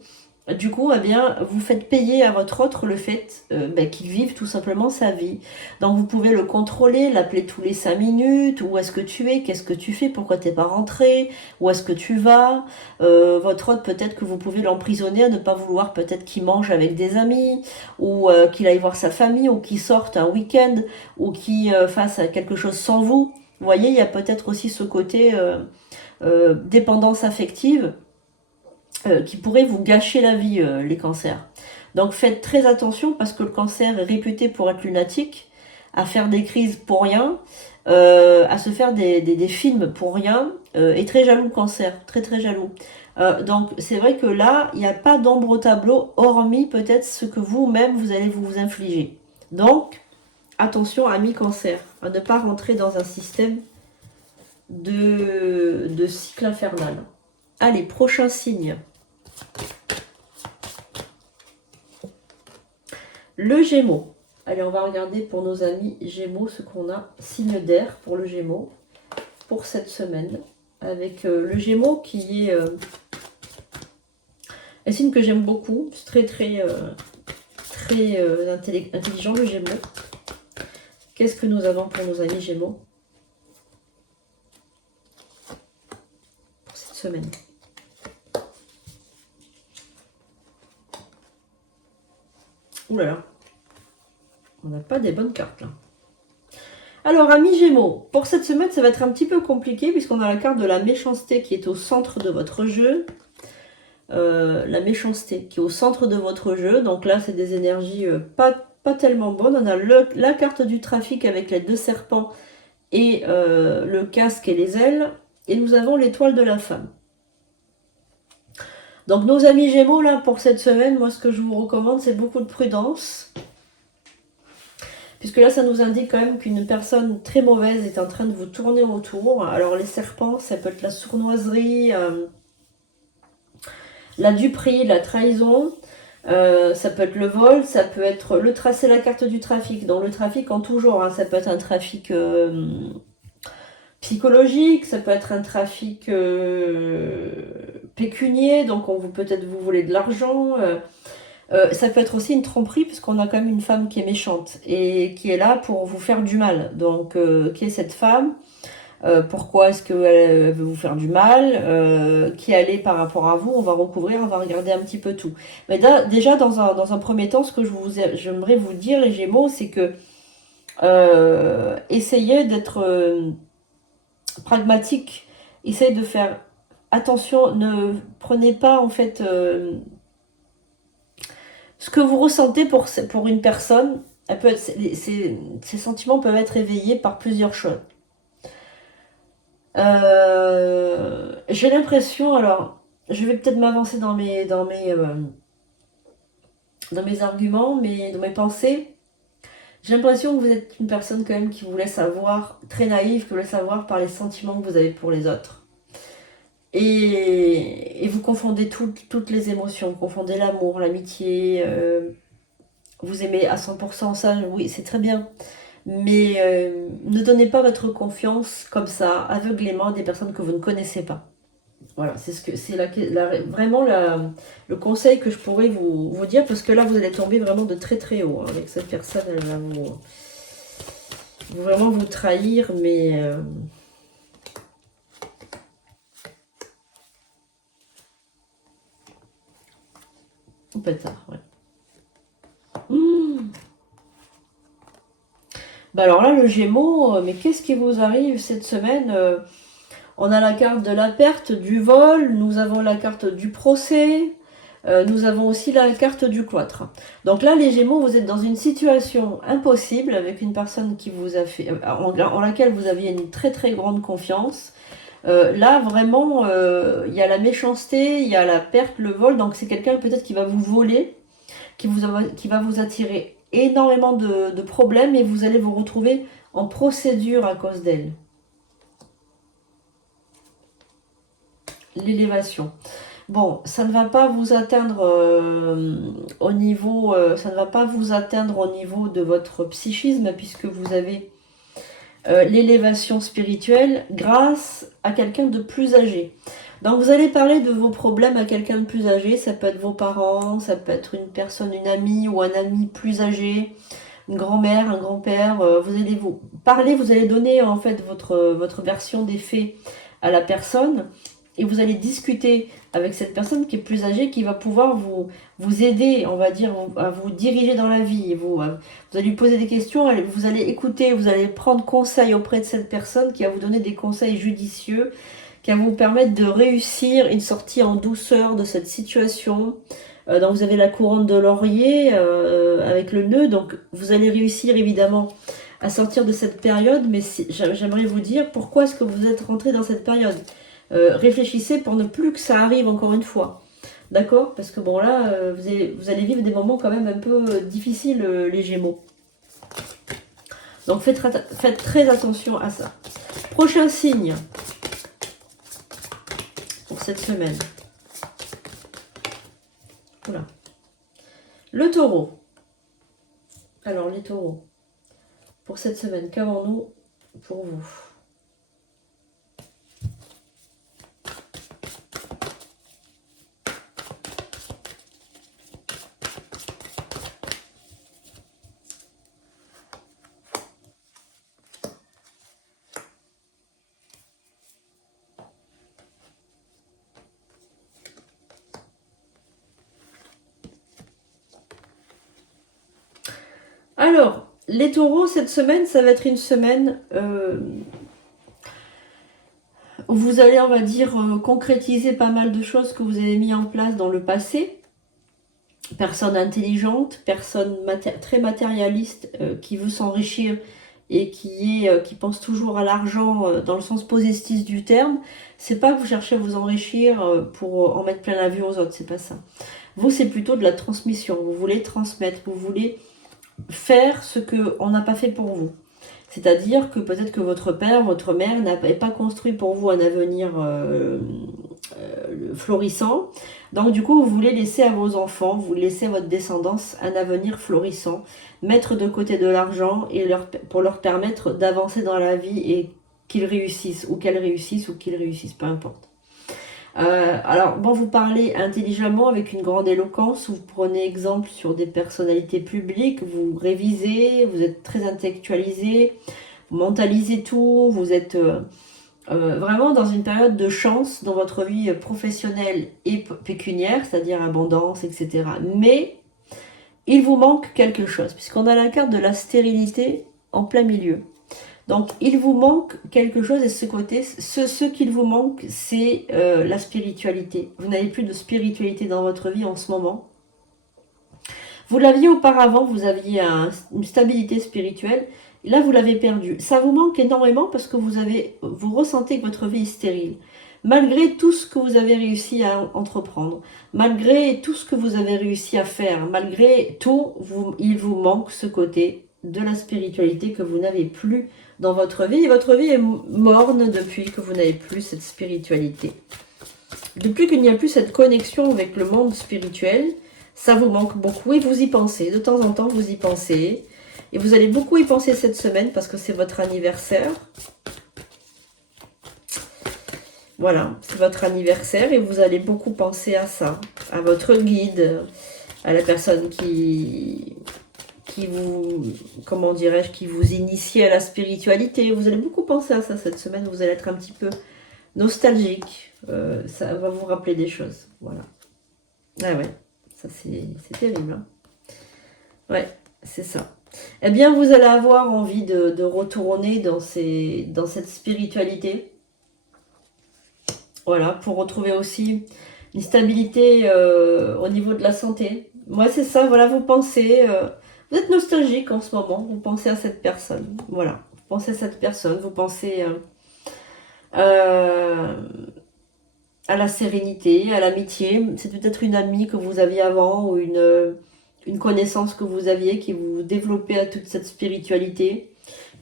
Du coup, eh bien, vous faites payer à votre autre le fait qu'il vive tout simplement sa vie. Donc, vous pouvez le contrôler, l'appeler tous les 5 minutes. Où est-ce que tu es? Qu'est-ce que tu fais? Pourquoi t'es pas rentré? Où est-ce que tu vas? Votre autre, peut-être que vous pouvez l'emprisonner à ne pas vouloir peut-être qu'il mange avec des amis, ou qu'il aille voir sa famille, ou qu'il sorte un week-end, ou qu'il fasse quelque chose sans vous. Vous voyez, il y a peut-être aussi ce côté dépendance affective qui pourrait vous gâcher la vie, les cancers. Donc faites très attention parce que le cancer est réputé pour être lunatique, à faire des crises pour rien, à se faire des films pour rien, et très jaloux le cancer, très très jaloux. Donc c'est vrai que là, il n'y a pas d'ombre au tableau, hormis peut-être ce que vous-même vous allez vous infliger. Donc, attention, amis Cancer, à ne pas rentrer dans un système de cycle infernal. Allez, prochain signe. Le Gémeaux. Allez, on va regarder pour nos amis Gémeaux ce qu'on a. Signe d'air pour le Gémeaux pour cette semaine. Avec le Gémeaux qui est un signe que j'aime beaucoup. C'est très intelligent le Gémeaux. Qu'est-ce que nous avons pour nos amis Gémeaux pour cette semaine? Ouh là là, on n'a pas des bonnes cartes là. Alors, amis Gémeaux, pour cette semaine, ça va être un petit peu compliqué puisqu'on a la carte de la méchanceté qui est au centre de votre jeu. La méchanceté qui est au centre de votre jeu. Donc là, c'est des énergies pas tellement bonnes. On a la carte du trafic avec les 2 serpents et le casque et les ailes. Et nous avons l'étoile de la femme. Donc nos amis Gémeaux, là, pour cette semaine, moi, ce que je vous recommande, c'est beaucoup de prudence. Puisque là, ça nous indique quand même qu'une personne très mauvaise est en train de vous tourner autour. Alors les serpents, ça peut être la sournoiserie, la duperie, la trahison. Ça peut être le vol, ça peut être le tracer la carte du trafic. Donc le trafic en tout genre, hein, ça peut être un trafic psychologique, ça peut être un trafic pécunier, donc peut-être vous voulez de l'argent. Ça peut être aussi une tromperie, puisqu'on a quand même une femme qui est méchante et qui est là pour vous faire du mal. Donc, qui est cette femme? Pourquoi est-ce qu'elle veut vous faire du mal? Qui elle est par rapport à vous? On va recouvrir, on va regarder un petit peu tout. Mais déjà, dans un premier temps, ce que j'aimerais vous dire, les Gémeaux, c'est que essayez d'être pragmatique. Essayez de faire attention. Ne prenez pas, en fait, ce que vous ressentez pour une personne. Ces sentiments peuvent être éveillés par plusieurs choses. J'ai l'impression, alors, je vais peut-être m'avancer dans mes arguments, dans mes pensées. J'ai l'impression que vous êtes une personne quand même qui vous laisse avoir, très naïve, qui vous laisse avoir par les sentiments que vous avez pour les autres. Et vous confondez toutes les émotions, vous confondez l'amour, l'amitié, vous aimez à 100% ça, oui, c'est très bien. Mais ne donnez pas votre confiance comme ça, aveuglément, à des personnes que vous ne connaissez pas. Voilà, c'est vraiment le conseil que je pourrais vous dire, parce que là, vous allez tomber vraiment de très haut. Hein, avec cette personne, elle va vraiment vous trahir, mais... Ou pas tard, ouais. Bah alors là, le Gémeaux, mais qu'est-ce qui vous arrive cette semaine? On a la carte de la perte, du vol, nous avons la carte du procès, nous avons aussi la carte du cloître. Donc là, les Gémeaux, vous êtes dans une situation impossible avec une personne qui vous a fait, en laquelle vous aviez une très grande confiance. Là, vraiment, il y a la méchanceté, il y a la perte, le vol. Donc c'est quelqu'un peut-être qui va vous voler, qui va vous attirer énormément de problèmes et vous allez vous retrouver en procédure à cause d'elle. L'élévation. Bon, ça ne va pas vous atteindre au niveau, ça ne va pas vous atteindre au niveau de votre psychisme puisque vous avez l'élévation spirituelle grâce à quelqu'un de plus âgé. Donc vous allez parler de vos problèmes à quelqu'un de plus âgé, ça peut être vos parents, ça peut être une personne, une amie ou un ami plus âgé, une grand-mère, un grand-père, vous allez vous parler, vous allez donner en fait votre version des faits à la personne et vous allez discuter avec cette personne qui est plus âgée, qui va pouvoir vous aider, on va dire, à vous diriger dans la vie. Vous allez lui poser des questions, vous allez écouter, vous allez prendre conseil auprès de cette personne qui va vous donner des conseils judicieux, qui va vous permettre de réussir une sortie en douceur de cette situation. Donc vous avez la couronne de laurier avec le nœud, donc vous allez réussir évidemment à sortir de cette période, mais j'aimerais vous dire pourquoi est-ce que vous êtes rentré dans cette période. réfléchissez pour ne plus que ça arrive encore une fois. D'accord? Parce que bon là, vous allez vivre des moments quand même un peu difficiles, les Gémeaux. Donc faites très attention à ça. Prochain signe pour cette semaine. Voilà. Le Taureau. Alors les taureaux, pour cette semaine, qu'avons-nous pour vous? Alors, les taureaux, cette semaine, ça va être une semaine où vous allez, on va dire, concrétiser pas mal de choses que vous avez mis en place dans le passé. Personne intelligente, personne très matérialiste qui veut s'enrichir et qui pense toujours à l'argent dans le sens positif du terme. C'est pas que vous cherchez à vous enrichir pour en mettre plein la vue aux autres, c'est pas ça. Vous, c'est plutôt de la transmission. Vous voulez transmettre, vous voulez faire ce qu'on n'a pas fait pour vous. C'est-à-dire que peut-être que votre père, votre mère n'avait pas construit pour vous un avenir florissant. Donc du coup, vous voulez laisser à vos enfants, vous laissez à votre descendance un avenir florissant, mettre de côté de l'argent et pour leur permettre d'avancer dans la vie et qu'ils réussissent, ou qu'elles réussissent, ou qu'ils réussissent, peu importe. Alors, bon, vous parlez intelligemment avec une grande éloquence, vous prenez exemple sur des personnalités publiques, vous révisez, vous êtes très intellectualisé, vous mentalisez tout, vous êtes vraiment dans une période de chance dans votre vie professionnelle et pécuniaire, c'est-à-dire abondance, etc. Mais il vous manque quelque chose, puisqu'on a la carte de la stérilité en plein milieu. Donc, il vous manque quelque chose, et ce qu'il vous manque, c'est la spiritualité. Vous n'avez plus de spiritualité dans votre vie en ce moment. Vous l'aviez auparavant, vous aviez une stabilité spirituelle. Là, vous l'avez perdue. Ça vous manque énormément parce que vous ressentez que votre vie est stérile. Malgré tout ce que vous avez réussi à entreprendre, malgré tout ce que vous avez réussi à faire, malgré tout, il vous manque ce côté de la spiritualité que vous n'avez plus dans votre vie. Et votre vie est morne depuis que vous n'avez plus cette spiritualité. Depuis qu'il n'y a plus cette connexion avec le monde spirituel, ça vous manque beaucoup et vous y pensez. De temps en temps, vous y pensez. Et vous allez beaucoup y penser cette semaine parce que c'est votre anniversaire. Voilà, c'est votre anniversaire et vous allez beaucoup penser à ça, à votre guide, à la personne qui vous, comment dirais-je, qui vous initie à la spiritualité. Vous allez beaucoup penser à ça cette semaine, vous allez être un petit peu nostalgique. Ça va vous rappeler des choses, voilà. Ah ouais, ça c'est terrible. Hein. Ouais, c'est ça. Eh bien, vous allez avoir envie de retourner dans cette spiritualité. Voilà, pour retrouver aussi une stabilité au niveau de la santé. Moi, c'est ça, voilà, vous pensez... vous êtes nostalgique en ce moment, vous pensez à cette personne. Voilà, vous pensez à cette personne, vous pensez à la sérénité, à l'amitié. C'est peut-être une amie que vous aviez avant ou une connaissance que vous aviez qui vous développait à toute cette spiritualité.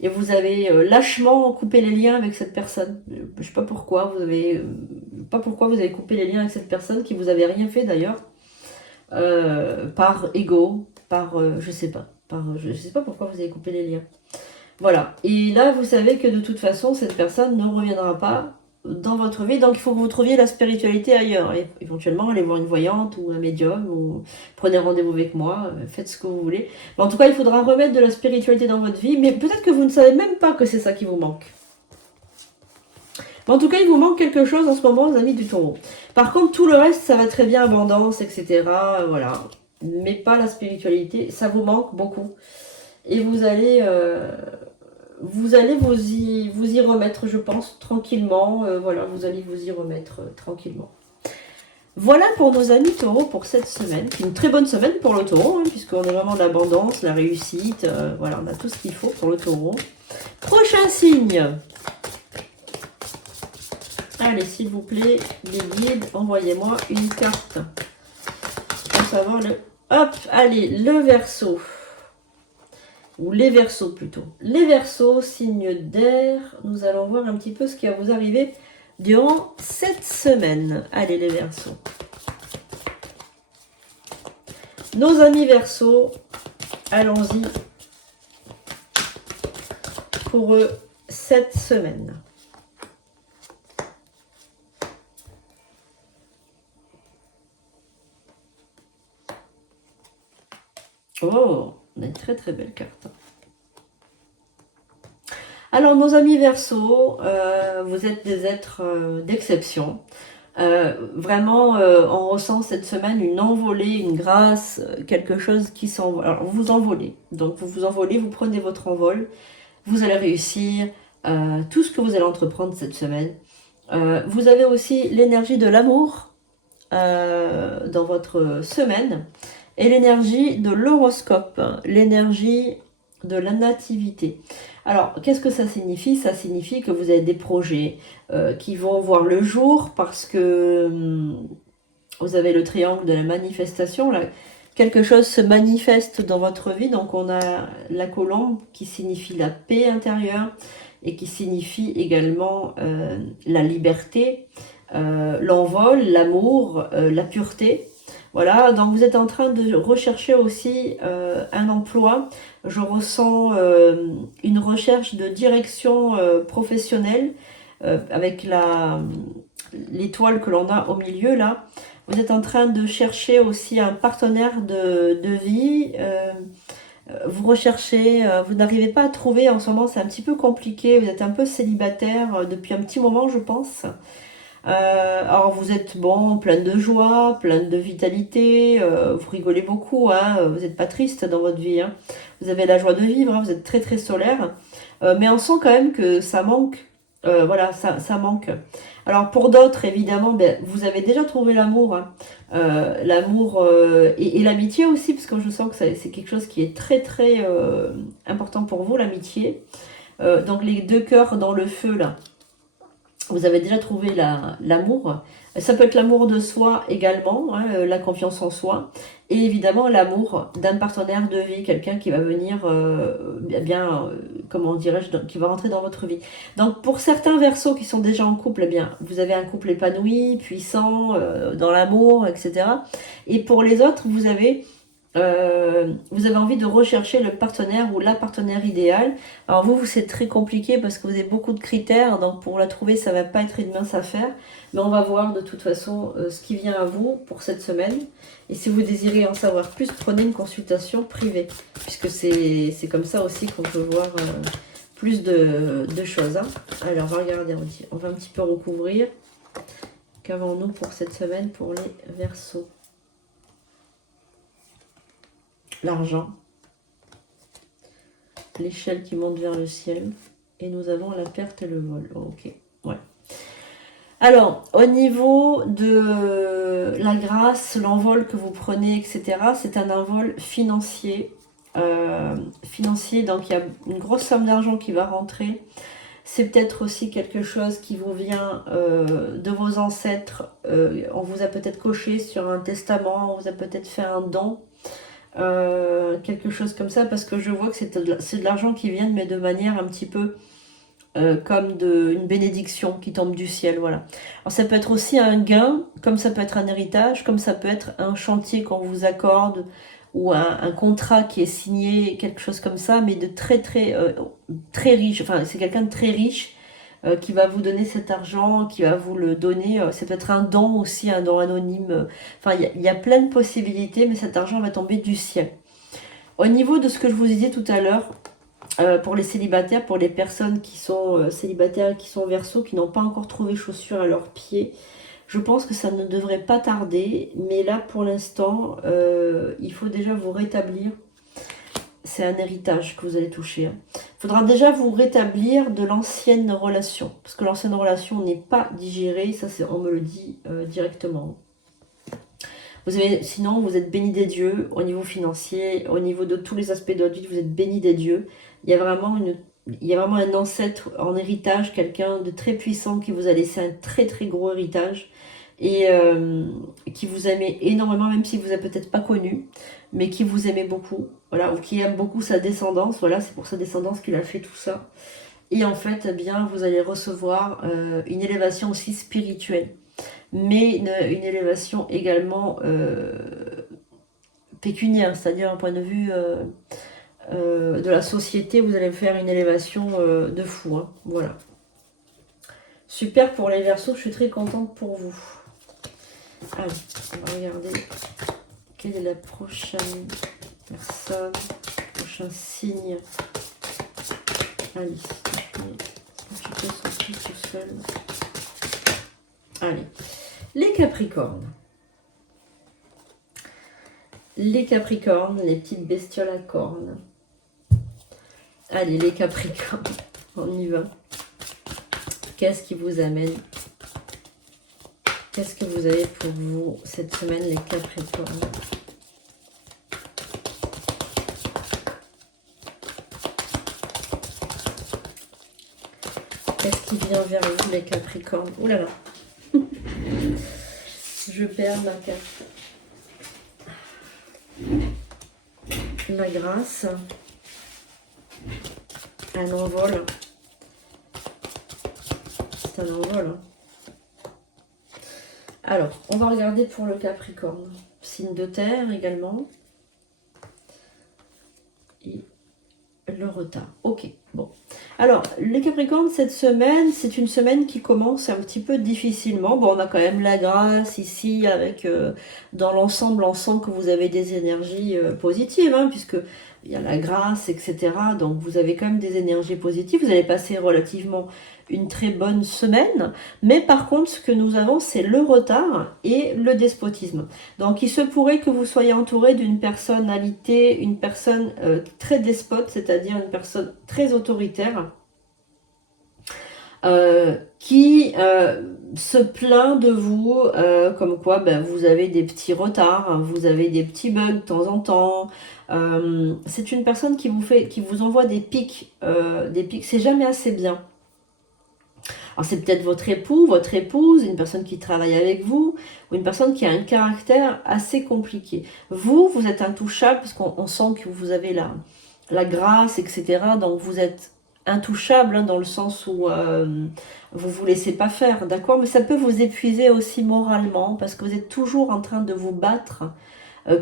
Et vous avez lâchement coupé les liens avec cette personne. Je ne sais pas pourquoi vous avez coupé les liens avec cette personne qui vous avait rien fait d'ailleurs. Par ego, je sais pas pourquoi vous avez coupé les liens. Voilà. Et là, vous savez que de toute façon, cette personne ne reviendra pas dans votre vie. Donc, il faut que vous trouviez la spiritualité ailleurs. Et éventuellement, allez voir une voyante ou un médium, ou prenez rendez-vous avec moi, faites ce que vous voulez. Mais en tout cas, il faudra remettre de la spiritualité dans votre vie. Mais peut-être que vous ne savez même pas que c'est ça qui vous manque. Mais en tout cas, il vous manque quelque chose en ce moment, les amis du Taureau. Par contre, tout le reste, ça va très bien, abondance, etc. Voilà. Mais pas la spiritualité. Ça vous manque beaucoup. Et vous allez vous y remettre, je pense, tranquillement. Voilà, vous allez vous y remettre tranquillement. Voilà pour nos amis taureaux pour cette semaine. C'est une très bonne semaine pour le taureau, hein, puisqu'on est vraiment de l'abondance, la réussite. Voilà, on a tout ce qu'il faut pour le taureau. Prochain signe. Allez, s'il vous plaît, les guides, envoyez-moi une carte. Pour savoir le... Hop, allez, le Verseau. Ou les Verseaux plutôt. Les Verseaux, signe d'air. Nous allons voir un petit peu ce qui va vous arriver durant cette semaine. Allez, les Verseaux. Nos amis Verseaux, allons-y pour eux cette semaine. Oh, on a une très très belle carte. Alors, nos amis Verseaux, vous êtes des êtres d'exception. Vraiment, on ressent cette semaine une envolée, une grâce, quelque chose qui s'envole. Alors, vous vous envolez. Donc, vous vous envolez, vous prenez votre envol. Vous allez réussir tout ce que vous allez entreprendre cette semaine. Vous avez aussi l'énergie de l'amour dans votre semaine. Et l'énergie de l'horoscope, l'énergie de la nativité. Alors, qu'est-ce que ça signifie? Ça signifie que vous avez des projets qui vont voir le jour parce que vous avez le triangle de la manifestation. Là, quelque chose se manifeste dans votre vie. Donc, on a la colombe qui signifie la paix intérieure et qui signifie également la liberté, l'envol, l'amour, la pureté. Voilà, donc vous êtes en train de rechercher aussi un emploi. Je ressens une recherche de direction professionnelle avec l'étoile que l'on a au milieu là. Vous êtes en train de chercher aussi un partenaire de vie. Vous recherchez, vous n'arrivez pas à trouver en ce moment, c'est un petit peu compliqué. Vous êtes un peu célibataire depuis un petit moment, je pense. Alors vous êtes bon, plein de joie, plein de vitalité, vous rigolez beaucoup, hein, vous n'êtes pas triste dans votre vie, hein. Vous avez la joie de vivre, hein, vous êtes très très solaire, mais on sent quand même que ça manque, voilà, ça manque. Alors pour d'autres, évidemment, ben, vous avez déjà trouvé l'amour, hein. L'amour et l'amitié aussi, parce que je sens que c'est quelque chose qui est très très important pour vous, l'amitié. Donc les deux cœurs dans le feu là. Vous avez déjà trouvé l'amour. Ça peut être l'amour de soi également, hein, la confiance en soi. Et évidemment l'amour d'un partenaire de vie, quelqu'un qui va venir, comment dirais-je, qui va rentrer dans votre vie. Donc pour certains Verseaux qui sont déjà en couple, eh bien, vous avez un couple épanoui, puissant, dans l'amour, etc. Et pour les autres, vous avez envie de rechercher le partenaire ou la partenaire idéale. Alors vous c'est très compliqué parce que vous avez beaucoup de critères, donc pour la trouver, ça va pas être une mince affaire. Mais on va voir de toute façon ce qui vient à vous pour cette semaine. Et si vous désirez en savoir plus, prenez une consultation privée, puisque c'est comme ça aussi qu'on peut voir plus de choses. Hein. Alors, on va regarder, on va un petit peu recouvrir. Qu'avons-nous pour cette semaine pour les Verseaux? L'argent, l'échelle qui monte vers le ciel, et nous avons la perte et le vol. Ok, ouais. Alors, au niveau de la grâce, l'envol que vous prenez, etc., c'est un envol financier. Donc il y a une grosse somme d'argent qui va rentrer. C'est peut-être aussi quelque chose qui vous vient de vos ancêtres. On vous a peut-être coché sur un testament, on vous a peut-être fait un don. Quelque chose comme ça, parce que je vois que c'est de l'argent qui vient, mais de manière un petit peu comme une bénédiction qui tombe du ciel, voilà. Alors ça peut être aussi un gain, comme ça peut être un héritage, comme ça peut être un chantier qu'on vous accorde, ou un contrat qui est signé, quelque chose comme ça, mais de très très très riche, enfin c'est quelqu'un de très riche qui va vous donner cet argent, qui va vous le donner. Ça peut être un don aussi, un don anonyme. Enfin, il y a plein de possibilités, mais cet argent va tomber du ciel. Au niveau de ce que je vous disais tout à l'heure, pour les célibataires, pour les personnes qui sont célibataires, qui sont Verseaux, qui n'ont pas encore trouvé chaussures à leurs pieds, je pense que ça ne devrait pas tarder. Mais là, pour l'instant, il faut déjà vous rétablir. C'est un héritage que vous allez toucher. Il faudra déjà vous rétablir de l'ancienne relation. Parce que l'ancienne relation n'est pas digérée. Ça, on me le dit directement. Sinon, vous êtes béni des dieux au niveau financier, au niveau de tous les aspects de votre vie. Vous êtes béni des dieux. Il y a vraiment il y a vraiment un ancêtre en héritage, quelqu'un de très puissant qui vous a laissé un très très gros héritage et qui vous aimait énormément, même si vous n'avez peut-être pas connu, mais qui vous aimait beaucoup, voilà, ou qui aime beaucoup sa descendance, voilà, c'est pour sa descendance qu'il a fait tout ça. Et en fait, eh bien, vous allez recevoir une élévation aussi spirituelle, mais une élévation également pécuniaire, c'est-à-dire un point de vue de la société, vous allez faire une élévation de fou, hein, voilà. Super pour les Verseaux, je suis très contente pour vous. Allez, on va regarder quelle est la prochaine personne, prochain signe. Allez, je peux sortir tout seul. Allez, les Capricornes. Les Capricornes, les petites bestioles à cornes. Allez, les Capricornes, on y va. Qu'est-ce qui vous amène? Qu'est-ce que vous avez pour vous cette semaine, les Capricornes? Qu'est-ce qui vient vers vous, les Capricornes? Ouh là là. Je perds ma carte. La grâce. Un envol. C'est un envol. Hein. Alors, on va regarder pour le Capricorne. Signe de terre également. Et le retard. Ok, bon. Alors, les Capricornes, cette semaine, c'est une semaine qui commence un petit peu difficilement. Bon, on a quand même la grâce ici, avec dans l'ensemble, on sent que vous avez des énergies positives, hein, puisque il y a la grâce, etc. Donc, vous avez quand même des énergies positives. Vous allez passer relativement une très bonne semaine. Mais par contre, ce que nous avons, c'est le retard et le despotisme. Donc, il se pourrait que vous soyez entouré d'une personnalité, une personne très despote, c'est-à-dire une personne très autoritaire, qui se plaint de vous, comme quoi ben, vous avez des petits retards, hein, vous avez des petits bugs de temps en temps. C'est une personne qui vous envoie des pics, c'est jamais assez bien. Alors c'est peut-être votre époux, votre épouse, une personne qui travaille avec vous, ou une personne qui a un caractère assez compliqué. Vous êtes intouchable, parce qu'on sent que vous avez la grâce, etc. Donc vous êtes intouchable, hein, dans le sens où vous ne vous laissez pas faire, d'accord? Mais ça peut vous épuiser aussi moralement, parce que vous êtes toujours en train de vous battre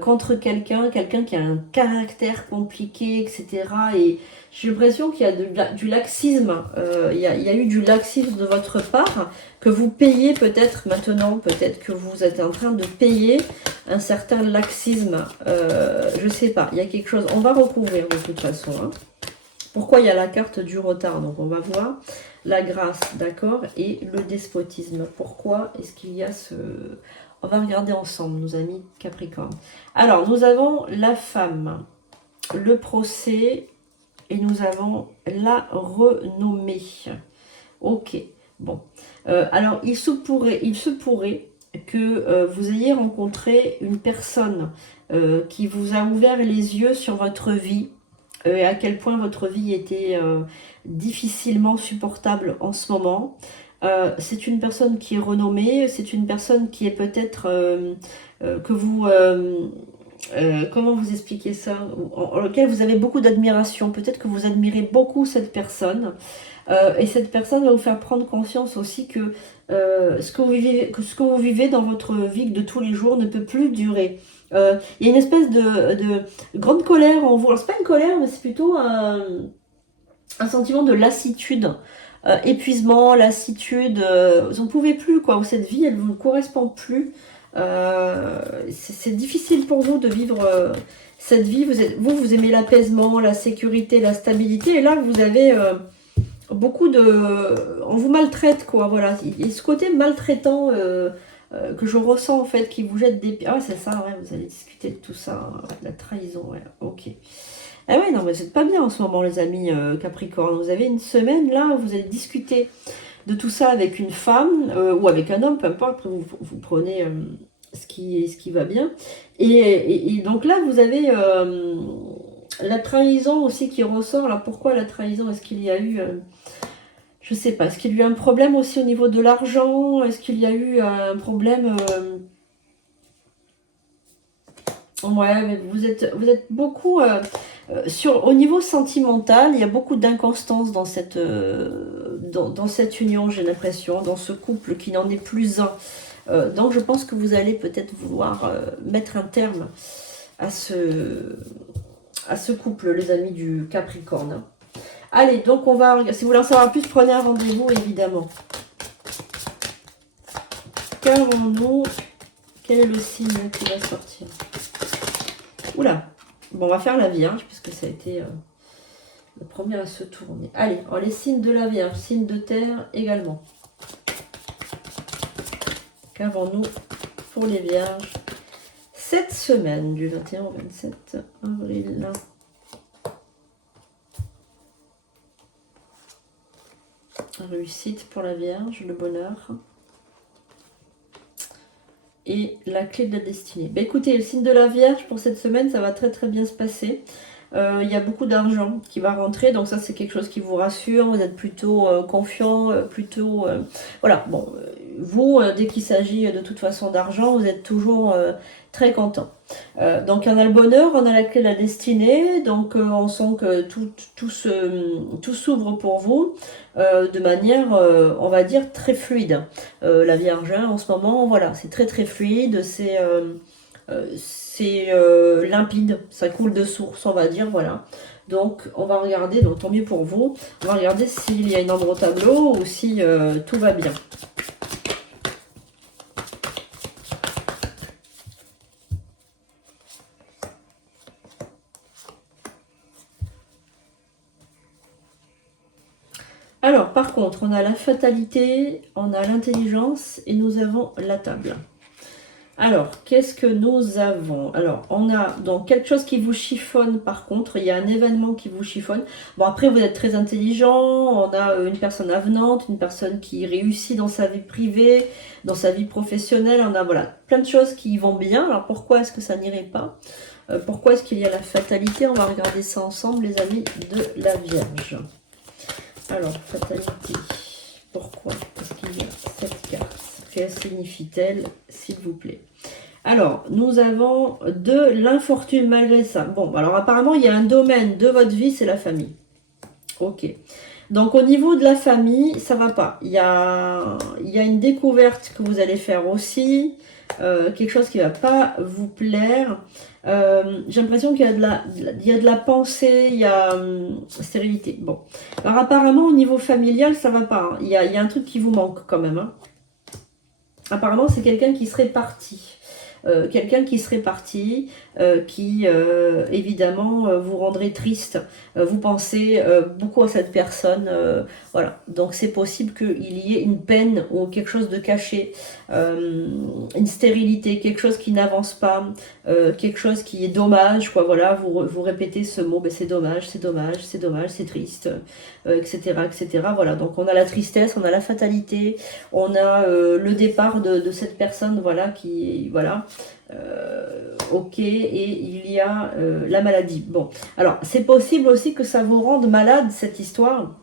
contre quelqu'un qui a un caractère compliqué, etc. Et j'ai l'impression qu'il y a du laxisme, il y a eu du laxisme de votre part, que vous payez peut-être maintenant, peut-être que vous êtes en train de payer un certain laxisme, je sais pas, il y a quelque chose, on va recouvrir de toute façon. Hein. Pourquoi il y a la carte du retard? Donc on va voir la grâce, d'accord, et le despotisme. Pourquoi est-ce qu'il y a ce... On va regarder ensemble, nos amis Capricorne. Alors, nous avons la femme, le procès, et nous avons la renommée. Ok, bon. Alors, il se pourrait que vous ayez rencontré une personne qui vous a ouvert les yeux sur votre vie, et à quel point votre vie était difficilement supportable en ce moment. C'est une personne qui est renommée, c'est une personne qui est peut-être que vous... comment vous expliquer ça, en lequel vous avez beaucoup d'admiration, peut-être que vous admirez beaucoup cette personne, et cette personne va vous faire prendre conscience aussi que ce que vous vivez dans votre vie de tous les jours ne peut plus durer. Il y a une espèce de grande colère en vous. Alors, c'est pas une colère, mais c'est plutôt un sentiment de lassitude, épuisement, lassitude. Vous n'en pouvez plus, quoi. Cette vie, elle ne vous correspond plus. C'est difficile pour vous de vivre cette vie. Vous aimez l'apaisement, la sécurité, la stabilité. Et là, vous avez beaucoup de... On vous maltraite, quoi. Voilà. Il y a ce côté maltraitant que je ressens, en fait, qui vous jette des... Ah, c'est ça, ouais, vous allez discuter de tout ça. Ouais, la trahison, ouais, ok. Ah ouais, non, mais c'est pas bien en ce moment, les amis Capricorne. Vous avez une semaine, là, où vous allez discuter de tout ça avec une femme ou avec un homme, peu importe. Après, vous prenez ce qui va bien. Et donc là, vous avez La trahison aussi qui ressort. Alors pourquoi la trahison? Est-ce qu'il y a eu... je sais pas. Est-ce qu'il y a eu un problème aussi au niveau de l'argent? Est-ce qu'il y a eu un problème... ouais, mais vous êtes beaucoup... au niveau sentimental, il y a beaucoup d'inconstance dans dans cette union, j'ai l'impression, dans ce couple qui n'en est plus un. Donc je pense que vous allez peut-être vouloir mettre un terme à ce couple, les amis du Capricorne. Allez, donc on va... Si vous voulez en savoir plus, prenez un rendez-vous, évidemment. Qu'avons-nous? Quel est le signe qui va sortir? Oula. Bon, on va faire la Vierge, puisque ça a été le premier à se tourner. Allez, les signes de la Vierge, signes de terre également. Qu'avons-nous pour les Vierges cette semaine, du 21 au 27 avril? Réussite pour la Vierge, le bonheur. Et la clé de la destinée. Bah, écoutez, le signe de la Vierge, pour cette semaine, ça va très très bien se passer. Il y a beaucoup d'argent qui va rentrer, donc ça c'est quelque chose qui vous rassure, vous êtes plutôt confiant, plutôt... voilà, bon, vous, dès qu'il s'agit de toute façon d'argent, vous êtes toujours très content. Donc on a le bonheur, on a la clé de la destinée, donc on sent que tout s'ouvre pour vous de manière, on va dire, très fluide. La Vierge, hein, en ce moment, voilà, c'est très très fluide, c'est limpide, ça coule de source, on va dire, voilà. Donc on va regarder, donc tant mieux pour vous, on va regarder s'il y a une ombre au tableau ou si tout va bien. Alors, par contre, on a la fatalité, on a l'intelligence et nous avons la table. Alors, qu'est-ce que nous avons? Alors, on a donc quelque chose qui vous chiffonne par contre. Il y a un événement qui vous chiffonne. Bon, après, vous êtes très intelligent. On a une personne avenante, une personne qui réussit dans sa vie privée, dans sa vie professionnelle. On a, voilà, plein de choses qui vont bien. Alors, pourquoi est-ce que ça n'irait pas? Pourquoi est-ce qu'il y a la fatalité? On va regarder ça ensemble, les amis de la Vierge. Alors, fatalité. Pourquoi est-ce qu'il y a cette carte? Que signifie-t-elle, s'il vous plaît? Alors, nous avons de l'infortune malgré ça. Bon, alors apparemment, il y a un domaine de votre vie, c'est la famille. Ok. Donc, au niveau de la famille, ça va pas. Il y a une découverte que vous allez faire aussi. Quelque chose qui va pas vous plaire. J'ai l'impression qu'il y a de la pensée, il y a stérilité. Bon. Alors, apparemment, au niveau familial, ça va pas. Hein. Il y a un truc qui vous manque quand même. Hein. Apparemment, c'est quelqu'un qui serait parti. Qui évidemment vous rendrait triste. Vous pensez beaucoup à cette personne. Voilà. Donc c'est possible qu'il y ait une peine ou quelque chose de caché, une stérilité, quelque chose qui n'avance pas, quelque chose qui est dommage. Quoi. Voilà, vous répétez ce mot, ben, c'est dommage, c'est dommage, c'est dommage, c'est triste, etc., etc. Voilà. Donc on a la tristesse, on a la fatalité, on a le départ de cette personne, voilà, qui, voilà. Ok, et il y a la maladie. Bon, alors c'est possible aussi que ça vous rende malade, cette histoire.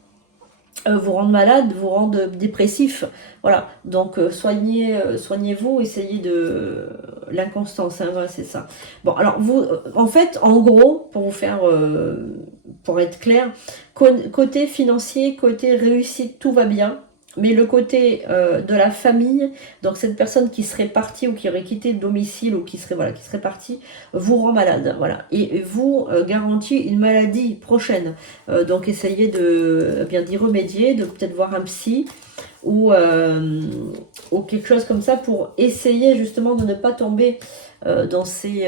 Vous rende malade, vous rende dépressif. Voilà, donc soignez-vous, essayez de l'inconstance, hein, voilà, c'est ça. Bon, alors vous, en fait, en gros, pour vous faire, pour être clair, côté financier, côté réussite, tout va bien. Mais le côté de la famille, donc cette personne qui serait partie ou qui aurait quitté le domicile ou qui serait, voilà, qui serait partie, vous rend malade. Voilà. Et vous garantit une maladie prochaine. Donc essayez de bien d'y remédier, de peut-être voir un psy ou quelque chose comme ça pour essayer justement de ne pas tomber dans ces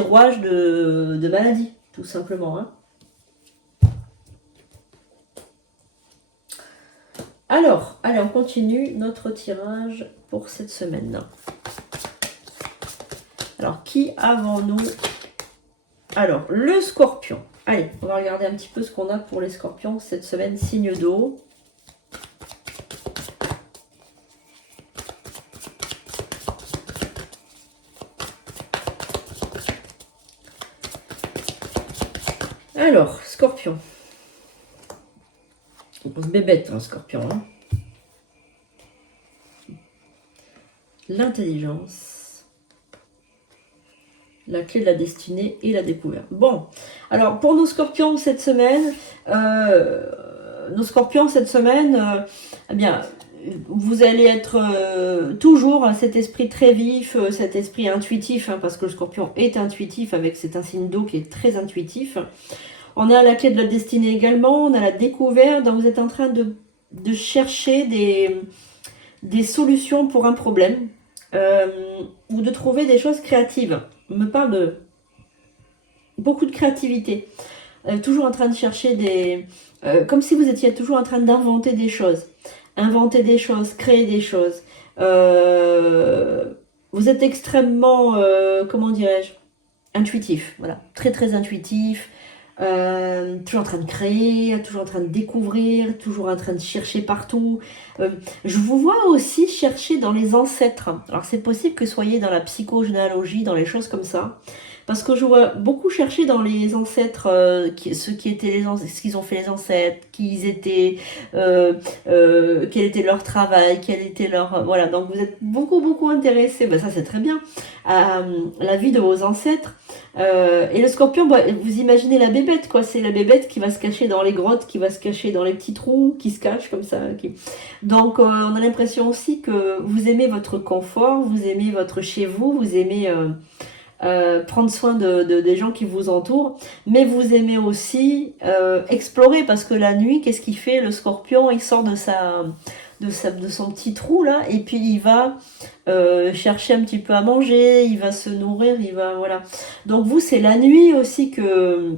rouages de maladie, tout simplement. Hein. Alors, allez, on continue notre tirage pour cette semaine. Alors, qui avons-nous? Alors, le scorpion. Allez, on va regarder un petit peu ce qu'on a pour les scorpions cette semaine. Signe d'eau. Alors, Scorpion. Grosse bébête, hein, Scorpion. Hein. L'intelligence. La clé de la destinée et la découverte. Bon, alors pour nos scorpions cette semaine, eh bien, vous allez être toujours cet esprit très vif, cet esprit intuitif, hein, parce que le scorpion est intuitif, avec c'est un signe d'eau qui est très intuitif. On a la clé de la destinée également, on a la découverte, donc vous êtes en train de chercher des solutions pour un problème, ou de trouver des choses créatives. On me parle de beaucoup de créativité. Toujours en train de chercher des... comme si vous étiez toujours en train d'inventer des choses. Inventer des choses, créer des choses. Vous êtes extrêmement, comment dirais-je, intuitif. Voilà, très très intuitif. Toujours en train de créer, toujours en train de découvrir, toujours en train de chercher partout. Je vous vois aussi chercher dans les ancêtres. Alors c'est possible que vous soyez dans la psychogénéalogie, dans les choses comme ça. Parce que je vois beaucoup chercher dans les ancêtres, ce qu'ils ont fait les ancêtres, qui ils étaient, quel était leur travail, quel était leur... Voilà, donc vous êtes beaucoup intéressé, ben ça c'est très bien, à la vie de vos ancêtres. Et le scorpion, bah, vous imaginez la bébête, quoi. C'est la bébête qui va se cacher dans les grottes, qui va se cacher dans les petits trous, qui se cache comme ça. Donc, on a l'impression aussi que vous aimez votre confort, vous aimez votre chez vous, vous aimez prendre soin des gens qui vous entourent, mais vous aimez aussi explorer, parce que la nuit, qu'est-ce qu'il fait, le scorpion? Il sort de son petit trou là, et puis il va chercher un petit peu à manger, il va se nourrir, il va, voilà. Donc vous, c'est la nuit aussi que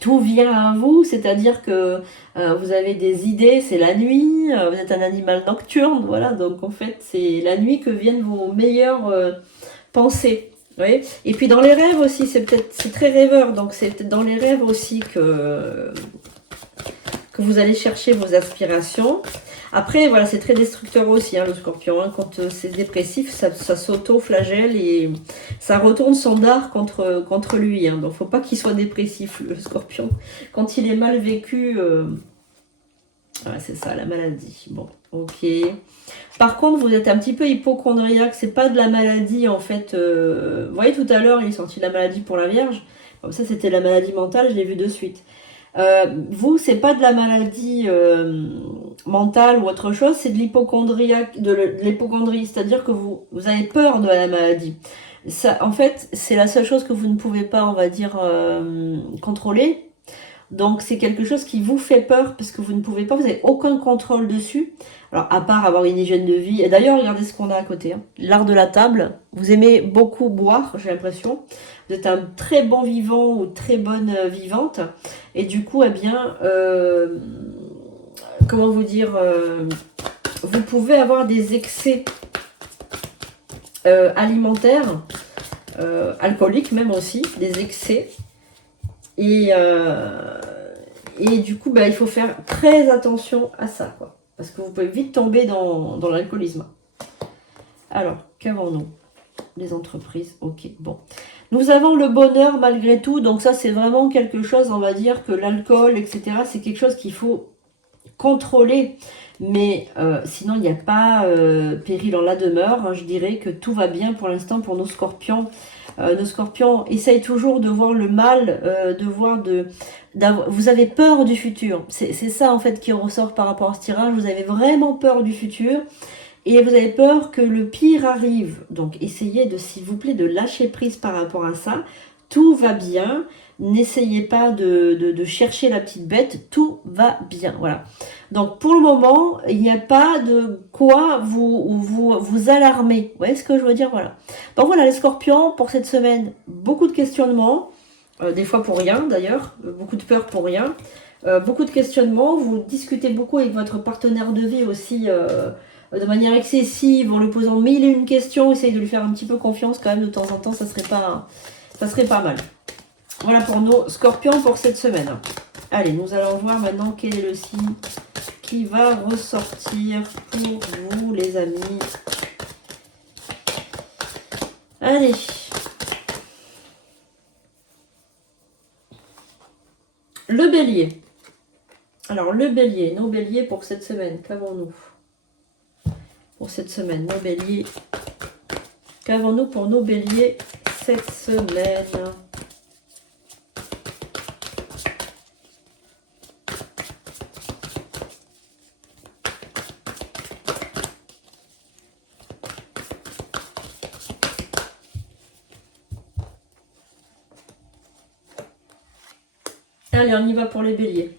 tout vient à vous, c'est-à-dire que vous avez des idées, c'est la nuit, vous êtes un animal nocturne, voilà, donc en fait c'est la nuit que viennent vos meilleures pensées. Oui. Et puis dans les rêves aussi, c'est très rêveur, donc c'est peut-être dans les rêves aussi que vous allez chercher vos aspirations. Après, voilà, c'est très destructeur aussi, hein, le scorpion. Hein. Quand c'est dépressif, ça s'auto-flagelle et ça retourne son dard contre lui. Hein. Donc, faut pas qu'il soit dépressif, le scorpion. Quand il est mal vécu, ouais, c'est ça, la maladie. Bon, ok. Par contre, vous êtes un petit peu hypochondriaque. C'est pas de la maladie, en fait. Vous voyez, tout à l'heure, il est sorti de la maladie pour la Vierge. Bon, ça, c'était la maladie mentale, je l'ai vu de suite. Vous, c'est pas de la maladie mentale ou autre chose, c'est de l'hypochondriaque, de l'hypochondrie, c'est-à-dire que vous avez peur de la maladie. Ça, en fait, c'est la seule chose que vous ne pouvez pas, on va dire, contrôler. Donc c'est quelque chose qui vous fait peur parce que vous ne pouvez pas, vous n'avez aucun contrôle dessus. Alors à part avoir une hygiène de vie. Et d'ailleurs, regardez ce qu'on a à côté. Hein. L'art de la table. Vous aimez beaucoup boire, j'ai l'impression. Vous êtes un très bon vivant ou très bonne vivante. Et du coup, eh bien, comment vous dire, vous pouvez avoir des excès alimentaires, alcooliques même aussi, des excès. Et du coup, bah, il faut faire très attention à ça, quoi. Parce que vous pouvez vite tomber dans l'alcoolisme. Alors, qu'avons-nous? Les entreprises, ok, bon. Nous avons le bonheur malgré tout. Donc ça, c'est vraiment quelque chose, on va dire, que l'alcool, etc., c'est quelque chose qu'il faut contrôler. Mais sinon, il n'y a pas péril en la demeure. Hein, je dirais que tout va bien pour l'instant pour nos scorpions. Nos scorpions essayent toujours de voir le mal, vous avez peur du futur. C'est ça en fait qui ressort par rapport à ce tirage. Vous avez vraiment peur du futur et vous avez peur que le pire arrive. Donc essayez de, s'il vous plaît, de lâcher prise par rapport à ça. Tout va bien. N'essayez pas de chercher la petite bête. Tout va bien. Voilà. Donc pour le moment, il n'y a pas de quoi vous alarmer. Vous voyez ce que je veux dire? Voilà. Donc voilà les scorpions pour cette semaine. Beaucoup de questionnements. Des fois pour rien d'ailleurs. Beaucoup de peur pour rien. Beaucoup de questionnements. Vous discutez beaucoup avec votre partenaire de vie aussi de manière excessive en lui posant mille et une questions. Essayez de lui faire un petit peu confiance quand même de temps en temps. Ça serait pas mal. Voilà pour nos scorpions pour cette semaine. Allez, nous allons voir maintenant quel est le signe qui va ressortir pour vous, les amis. Allez. Le bélier. Alors, le bélier, nos béliers pour cette semaine, qu'avons-nous pour cette semaine, nos béliers? Qu'avons-nous pour nos béliers cette semaine? Allez, on y va pour les béliers.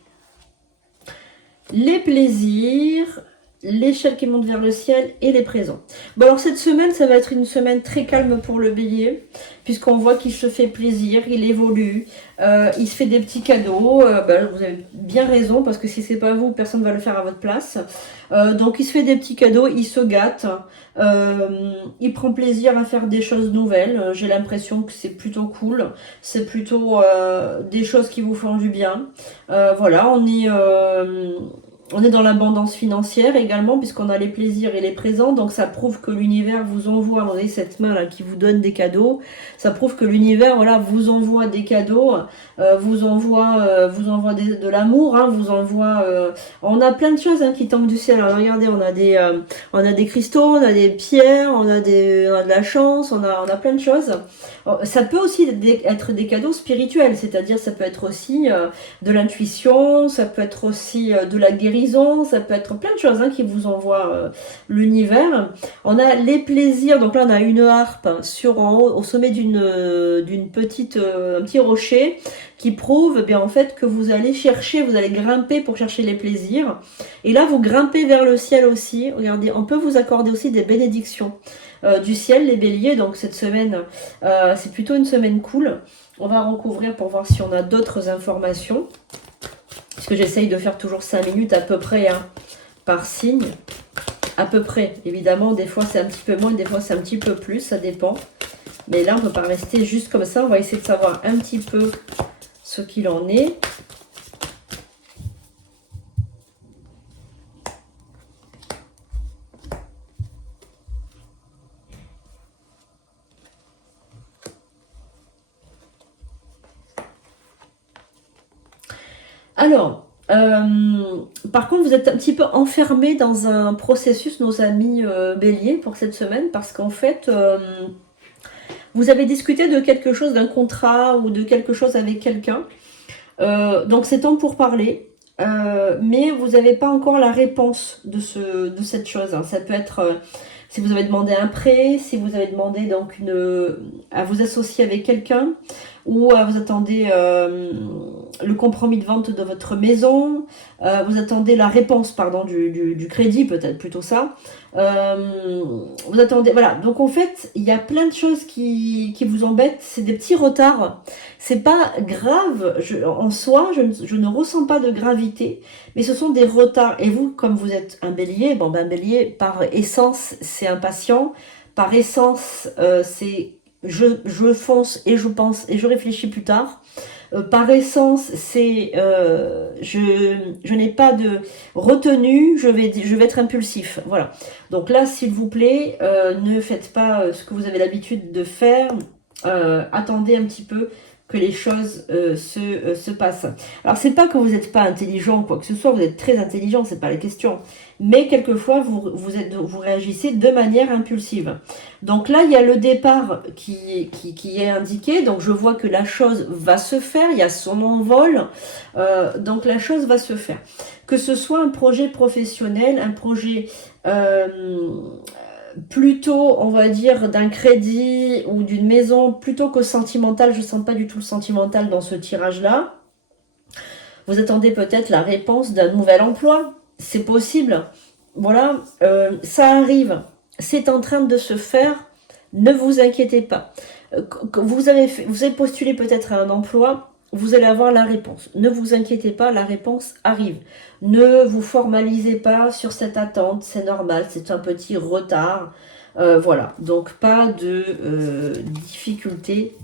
Les plaisirs, l'échelle qui monte vers le ciel et les présents. Bon, alors cette semaine, ça va être une semaine très calme pour le bélier, puisqu'on voit qu'il se fait plaisir, il évolue, il se fait des petits cadeaux. Vous avez bien raison, parce que si c'est pas vous, personne ne va le faire à votre place. Donc il se fait des petits cadeaux, il se gâte, il prend plaisir à faire des choses nouvelles. J'ai l'impression que c'est plutôt cool, c'est plutôt des choses qui vous font du bien. Voilà, on est dans l'abondance financière également, puisqu'on a les plaisirs et les présents. Donc ça prouve que l'univers vous envoie, vous voyez cette main là qui vous donne des cadeaux, ça prouve que l'univers, voilà, vous envoie des cadeaux, vous envoie de l'amour, hein, vous envoie... on a plein de choses, hein, qui tombent du ciel. Alors, regardez, on a des cristaux, on a des pierres, on a de la chance, on a plein de choses. Ça peut aussi être des cadeaux spirituels, c'est-à-dire ça peut être aussi de l'intuition, ça peut être aussi de la guérison, ça peut être plein de choses, hein, qui vous envoie l'univers. On a les plaisirs, donc là on a une harpe sur en haut, au sommet d'une petite, un petit rocher, qui prouve, bien en fait, que vous allez chercher, vous allez grimper pour chercher les plaisirs. Et là vous grimpez vers le ciel aussi. Regardez, on peut vous accorder aussi des bénédictions du ciel, les béliers. Donc cette semaine, c'est plutôt une semaine cool. On va recouvrir pour voir si on a d'autres informations, puisque j'essaye de faire toujours 5 minutes à peu près, hein, par signe. À peu près, évidemment, des fois c'est un petit peu moins, des fois c'est un petit peu plus, ça dépend. Mais là, on ne peut pas rester juste comme ça, on va essayer de savoir un petit peu ce qu'il en est. Alors, par contre, vous êtes un petit peu enfermé dans un processus, nos amis béliers, pour cette semaine, parce qu'en fait, vous avez discuté de quelque chose, d'un contrat ou de quelque chose avec quelqu'un. Donc c'est temps pour parler, mais vous n'avez pas encore la réponse de cette chose, hein. Ça peut être, si vous avez demandé un prêt, si vous avez demandé donc à vous associer avec quelqu'un, ou vous attendez le compromis de vente de votre maison, vous attendez la réponse, pardon, du crédit, peut-être plutôt ça. Vous attendez, voilà. Donc en fait, il y a plein de choses qui vous embêtent, c'est des petits retards. C'est pas grave, en soi, je ne ressens pas de gravité, mais ce sont des retards. Et vous, comme vous êtes un bélier, bon ben bélier, par essence, c'est impatient. Par essence, c'est je fonce et je pense et je réfléchis plus tard. Par essence, c'est je n'ai pas de retenue, je vais être impulsif. Voilà. Donc là, s'il vous plaît, ne faites pas ce que vous avez l'habitude de faire. Attendez un petit peu que les choses se passent. Alors, c'est pas que vous n'êtes pas intelligent, quoi que ce soit, vous êtes très intelligent, c'est pas la question. Mais quelquefois, vous réagissez de manière impulsive. Donc là, il y a le départ qui est indiqué. Donc, je vois que la chose va se faire, il y a son envol. Donc, la chose va se faire. Que ce soit un projet professionnel, un projet... plutôt, on va dire, d'un crédit ou d'une maison, plutôt que sentimental. Je ne sens pas du tout le sentimental dans ce tirage-là. Vous attendez peut-être la réponse d'un nouvel emploi. C'est possible. Voilà, ça arrive. C'est en train de se faire. Ne vous inquiétez pas. Vous avez postulé peut-être à un emploi. Vous allez avoir la réponse. Ne vous inquiétez pas, la réponse arrive. Ne vous formalisez pas sur cette attente, c'est normal, c'est un petit retard. Voilà, donc pas de difficultés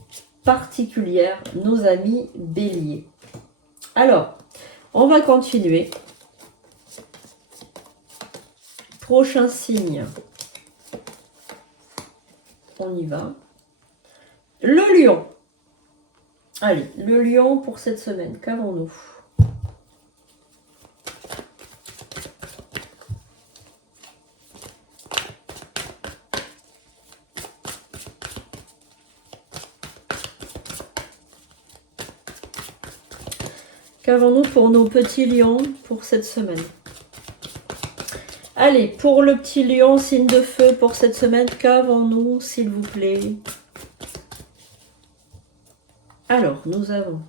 particulières, nos amis béliers. Alors, on va continuer. Prochain signe. On y va. Le lion. Allez, le lion pour cette semaine, qu'avons-nous? Qu'avons-nous pour nos petits lions pour cette semaine? Allez, pour le petit lion, signe de feu pour cette semaine, qu'avons-nous, s'il vous plaît? Alors, nous avons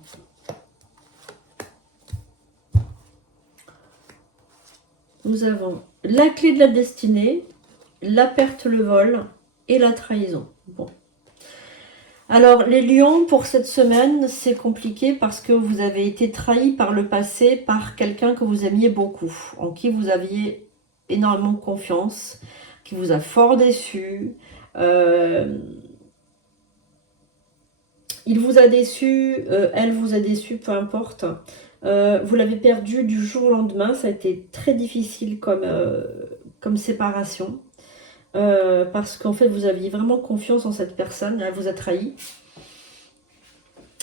la clé de la destinée, la perte, le vol et la trahison. Bon. Alors, les lions, pour cette semaine, c'est compliqué parce que vous avez été trahi par le passé par quelqu'un que vous aimiez beaucoup, en qui vous aviez énormément confiance, qui vous a fort déçu. Il vous a déçu, elle vous a déçu, peu importe. Vous l'avez perdu du jour au lendemain, ça a été très difficile comme séparation. Parce qu'en fait vous aviez vraiment confiance en cette personne, elle vous a trahi.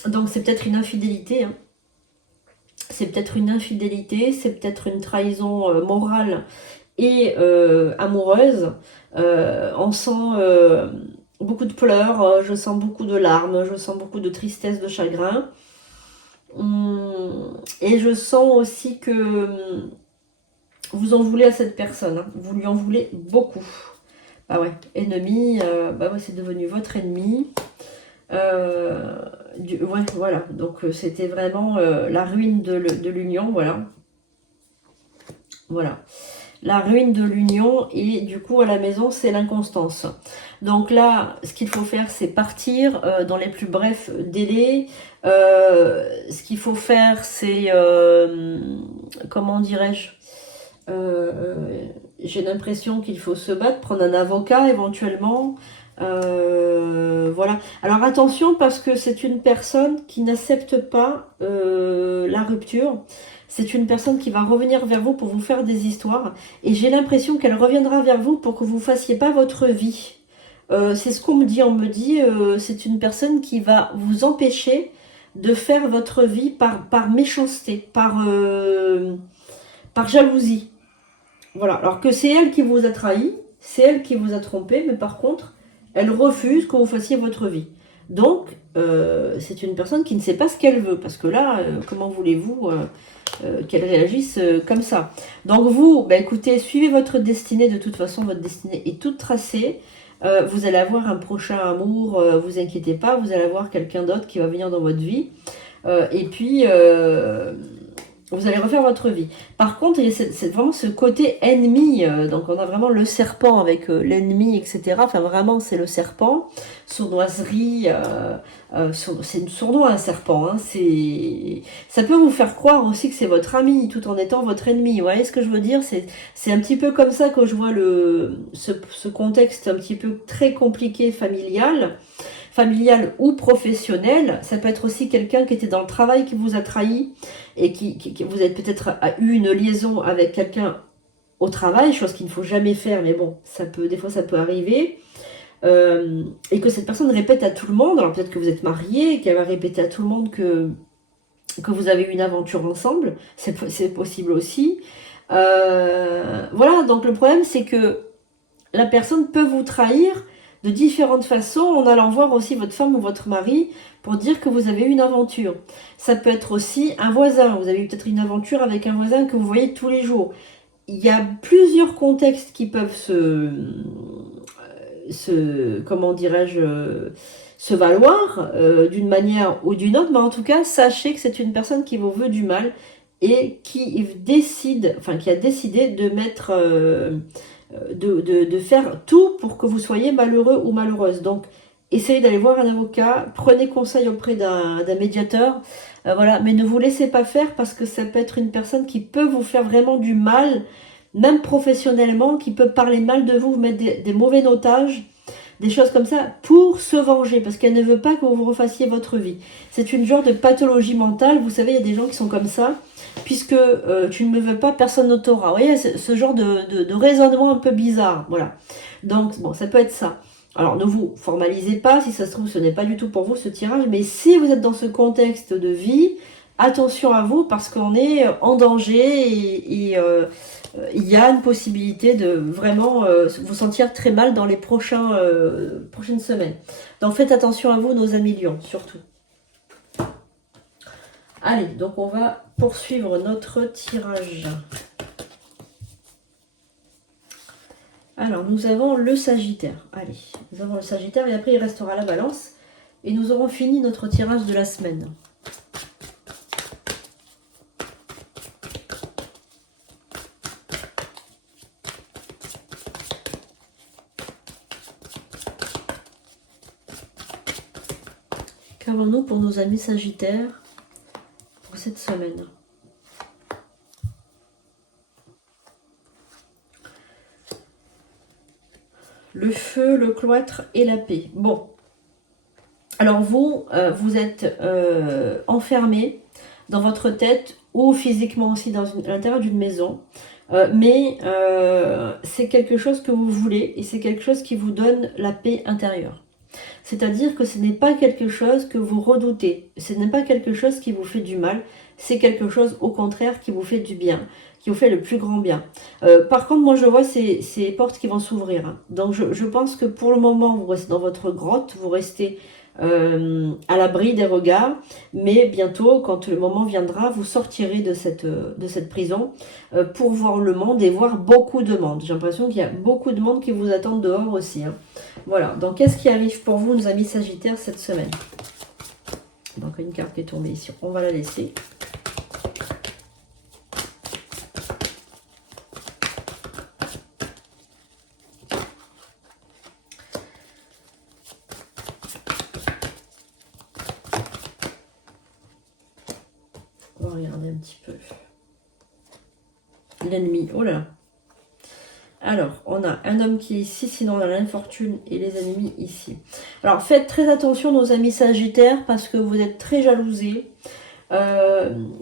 Donc c'est peut-être une infidélité, hein. C'est peut-être une infidélité, c'est peut-être une trahison morale et amoureuse. On sent beaucoup de pleurs, je sens beaucoup de larmes, je sens beaucoup de tristesse, de chagrin. Et je sens aussi que vous en voulez à cette personne, hein. Vous lui en voulez beaucoup. Bah ouais, ennemi, bah ouais, c'est devenu votre ennemi. Ouais, voilà, donc c'était vraiment la ruine de l'union, voilà. Voilà, la ruine de l'union, et du coup à la maison c'est l'inconstance. Donc là, ce qu'il faut faire, c'est partir dans les plus brefs délais. Ce qu'il faut faire, c'est, comment dirais-je, j'ai l'impression qu'il faut se battre, prendre un avocat éventuellement. Voilà. Alors attention, parce que c'est une personne qui n'accepte pas la rupture. C'est une personne qui va revenir vers vous pour vous faire des histoires. Et j'ai l'impression qu'elle reviendra vers vous pour que vous ne fassiez pas votre vie. C'est ce qu'on me dit. On me dit c'est une personne qui va vous empêcher de faire votre vie par méchanceté, par jalousie. Voilà, alors que c'est elle qui vous a trahi, c'est elle qui vous a trompé, mais par contre, elle refuse que vous fassiez votre vie. Donc, c'est une personne qui ne sait pas ce qu'elle veut, parce que là, comment voulez-vous qu'elle réagisse comme ça? Donc vous, bah, écoutez, suivez votre destinée, de toute façon, votre destinée est toute tracée. Vous allez avoir un prochain amour, vous inquiétez pas, vous allez avoir quelqu'un d'autre qui va venir dans votre vie. Et puis... vous allez refaire votre vie. Par contre, il y a c'est vraiment ce côté ennemi. Donc, on a vraiment le serpent avec l'ennemi, etc. Enfin, vraiment, c'est le serpent. Sournoiserie. C'est une sournois, un serpent. Hein. Ça peut vous faire croire aussi que c'est votre ami, tout en étant votre ennemi. Vous voyez ce que je veux dire? C'est un petit peu comme ça que je vois ce contexte un petit peu très compliqué familial ou professionnel. Ça peut être aussi quelqu'un qui était dans le travail qui vous a trahi et qui vous avez peut-être eu une liaison avec quelqu'un au travail, chose qu'il ne faut jamais faire, mais bon, des fois ça peut arriver. Et que cette personne répète à tout le monde, alors peut-être que vous êtes marié, qu'elle va répéter à tout le monde que vous avez eu une aventure ensemble, c'est possible aussi. Voilà, donc le problème c'est que la personne peut vous trahir de différentes façons en allant voir aussi votre femme ou votre mari pour dire que vous avez eu une aventure. Ça peut être aussi un voisin. Vous avez eu peut-être une aventure avec un voisin que vous voyez tous les jours. Il y a plusieurs contextes qui peuvent comment dirais-je, se valoir d'une manière ou d'une autre. Mais en tout cas, sachez que c'est une personne qui vous veut du mal et qui a décidé de mettre... de faire tout pour que vous soyez malheureux ou malheureuse. Donc, essayez d'aller voir un avocat, prenez conseil auprès d'un médiateur, voilà, mais ne vous laissez pas faire parce que ça peut être une personne qui peut vous faire vraiment du mal, même professionnellement, qui peut parler mal de vous, vous mettre des mauvais notages, des choses comme ça, pour se venger, parce qu'elle ne veut pas que vous refassiez votre vie. C'est une genre de pathologie mentale, vous savez, il y a des gens qui sont comme ça, puisque tu ne me veux pas, personne ne t'aura. Vous voyez, ce genre de raisonnement un peu bizarre, voilà. Donc, bon, ça peut être ça. Alors, ne vous formalisez pas, si ça se trouve, ce n'est pas du tout pour vous ce tirage, mais si vous êtes dans ce contexte de vie, attention à vous, parce qu'on est en danger et il y a une possibilité de vraiment vous sentir très mal dans les prochaines semaines. Donc, faites attention à vous, nos amis lions, surtout. Allez, donc on va poursuivre notre tirage. Alors, nous avons le Sagittaire. Allez, nous avons le Sagittaire et après, il restera la Balance. Et nous aurons fini notre tirage de la semaine. Qu'avons-nous pour nos amis Sagittaires pour cette semaine? Le feu, le cloître et la paix. Bon. Alors vous, vous êtes enfermé dans votre tête ou physiquement aussi à l'intérieur d'une maison. Mais c'est quelque chose que vous voulez et c'est quelque chose qui vous donne la paix intérieure. C'est-à-dire que ce n'est pas quelque chose que vous redoutez. Ce n'est pas quelque chose qui vous fait du mal. C'est quelque chose au contraire qui vous fait du bien, qui vous fait le plus grand bien. Par contre, moi je vois ces portes qui vont s'ouvrir. Hein. Donc je pense que pour le moment, vous restez dans votre grotte, vous restez à l'abri des regards, mais bientôt, quand le moment viendra, vous sortirez de cette prison pour voir le monde et voir beaucoup de monde. J'ai l'impression qu'il y a beaucoup de monde qui vous attendent dehors aussi. Hein. Voilà, donc qu'est-ce qui arrive pour vous, nos amis Sagittaires, cette semaine? Donc une carte qui est tombée ici, on va la laisser. On va regarder un petit peu. L'ennemi, oh là là. Alors, on a un homme qui est ici, sinon on a l'infortune et les ennemis ici. Alors, faites très attention, nos amis Sagittaires, parce que vous êtes très jalousés.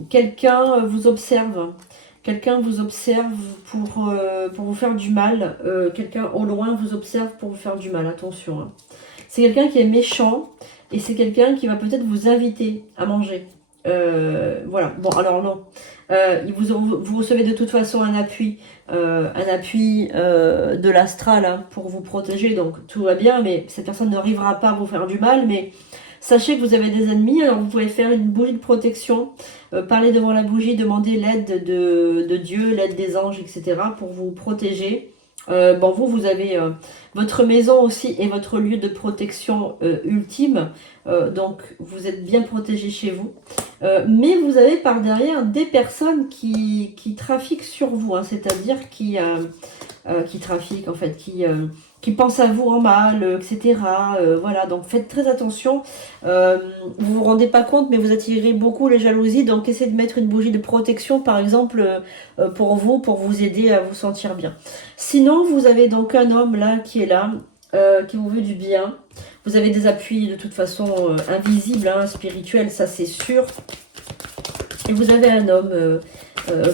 Quelqu'un vous observe. Quelqu'un vous observe pour vous faire du mal. Quelqu'un au loin vous observe pour vous faire du mal. Attention. Hein. C'est quelqu'un qui est méchant et c'est quelqu'un qui va peut-être vous inviter à manger. Voilà. Bon, alors non. Vous recevez de toute façon un appui de l'astral hein, pour vous protéger. Donc tout va bien, mais cette personne n'arrivera pas à vous faire du mal. Mais sachez que vous avez des ennemis. Alors vous pouvez faire une bougie de protection. Parler devant la bougie, demander l'aide de Dieu, l'aide des anges, etc. pour vous protéger. Bon, vous avez votre maison aussi et votre lieu de protection ultime. Donc, vous êtes bien protégé chez vous. Mais vous avez par derrière des personnes qui trafiquent sur vous. Hein, c'est-à-dire qui trafiquent, en fait, qui pensent à vous en mal, etc. Voilà, donc faites très attention. Vous vous rendez pas compte, mais vous attirez beaucoup les jalousies. Donc, essayez de mettre une bougie de protection, par exemple, pour vous aider à vous sentir bien. Sinon, vous avez donc un homme là, qui est là, qui vous veut du bien. Vous avez des appuis de toute façon invisibles, hein, spirituels, ça c'est sûr. Et vous avez un homme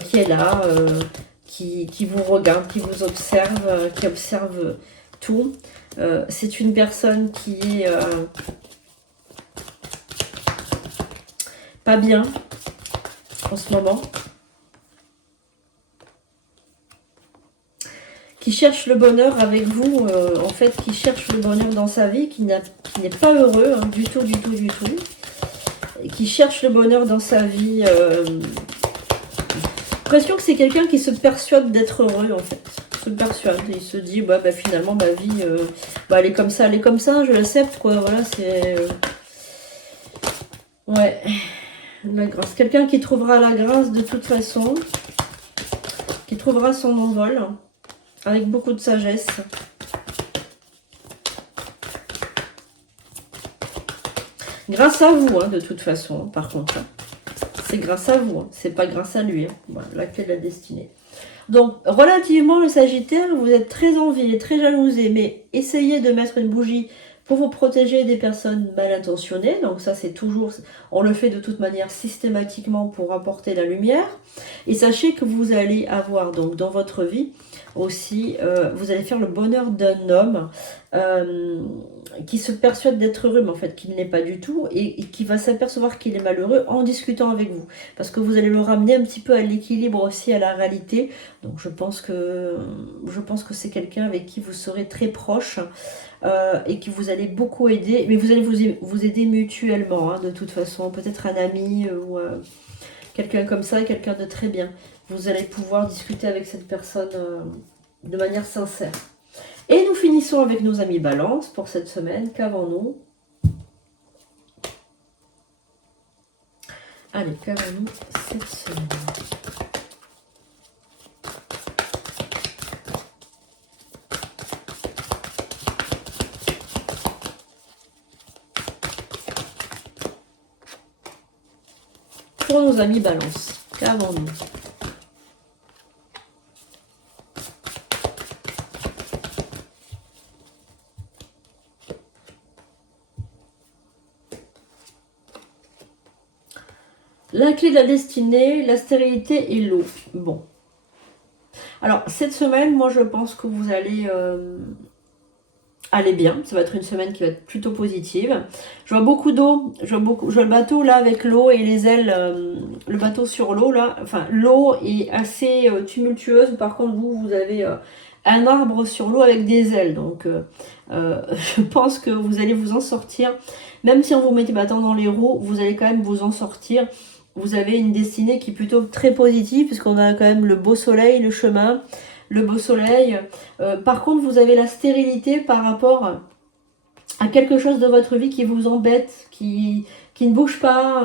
qui est là, qui vous regarde, qui vous observe, qui observe tout. C'est une personne qui est pas bien en ce moment. Qui cherche le bonheur avec vous, en fait, qui cherche le bonheur dans sa vie, qui n'est pas heureux, hein, du tout, et qui cherche le bonheur dans sa vie. L'impression que c'est quelqu'un qui se persuade d'être heureux, en fait. Se persuade, il se dit, bah finalement, ma vie, elle est comme ça, je l'accepte, quoi, voilà, c'est... Ouais, la grâce. Quelqu'un qui trouvera la grâce de toute façon, qui trouvera son envol, avec beaucoup de sagesse. Grâce à vous, hein, de toute façon, par contre. C'est grâce à vous, hein, c'est pas grâce à lui. Hein. Voilà, la clé de la destinée. Donc, relativement, le Sagittaire, vous êtes très envié, très jalousé, mais essayez de mettre une bougie pour vous protéger des personnes mal intentionnées. Donc ça, c'est toujours, on le fait de toute manière systématiquement pour apporter la lumière. Et sachez que vous allez avoir donc dans votre vie aussi, vous allez faire le bonheur d'un homme qui se persuade d'être heureux, mais en fait qu'il n'est pas du tout, et qui va s'apercevoir qu'il est malheureux en discutant avec vous. Parce que vous allez le ramener un petit peu à l'équilibre aussi, à la réalité. Donc je pense que c'est quelqu'un avec qui vous serez très proche. Et que vous allez beaucoup aider, mais vous allez vous aider mutuellement, hein, de toute façon, peut-être un ami ou quelqu'un comme ça, quelqu'un de très bien. Vous allez pouvoir discuter avec cette personne de manière sincère. Et nous finissons avec nos amis Balance pour cette semaine. Qu'avons-nous? Allez, qu'avons-nous cette semaine? Pour nos amis Balance, qu'avons-nous? La clé de la destinée, la stérilité et l'eau. Bon. Alors, cette semaine, moi, je pense que vous allez aller bien. Ça va être une semaine qui va être plutôt positive. Je vois beaucoup d'eau. Je vois le bateau, là, avec l'eau et les ailes. Le bateau sur l'eau, là. Enfin, l'eau est assez tumultueuse. Par contre, vous avez un arbre sur l'eau avec des ailes. Donc, je pense que vous allez vous en sortir. Même si on vous met des bâtons dans les roues, vous allez quand même vous en sortir. Vous avez une destinée qui est plutôt très positive, puisqu'on a quand même le beau soleil, le chemin, le beau soleil. Par contre, vous avez la stérilité par rapport à quelque chose de votre vie qui vous embête, qui ne bouge pas.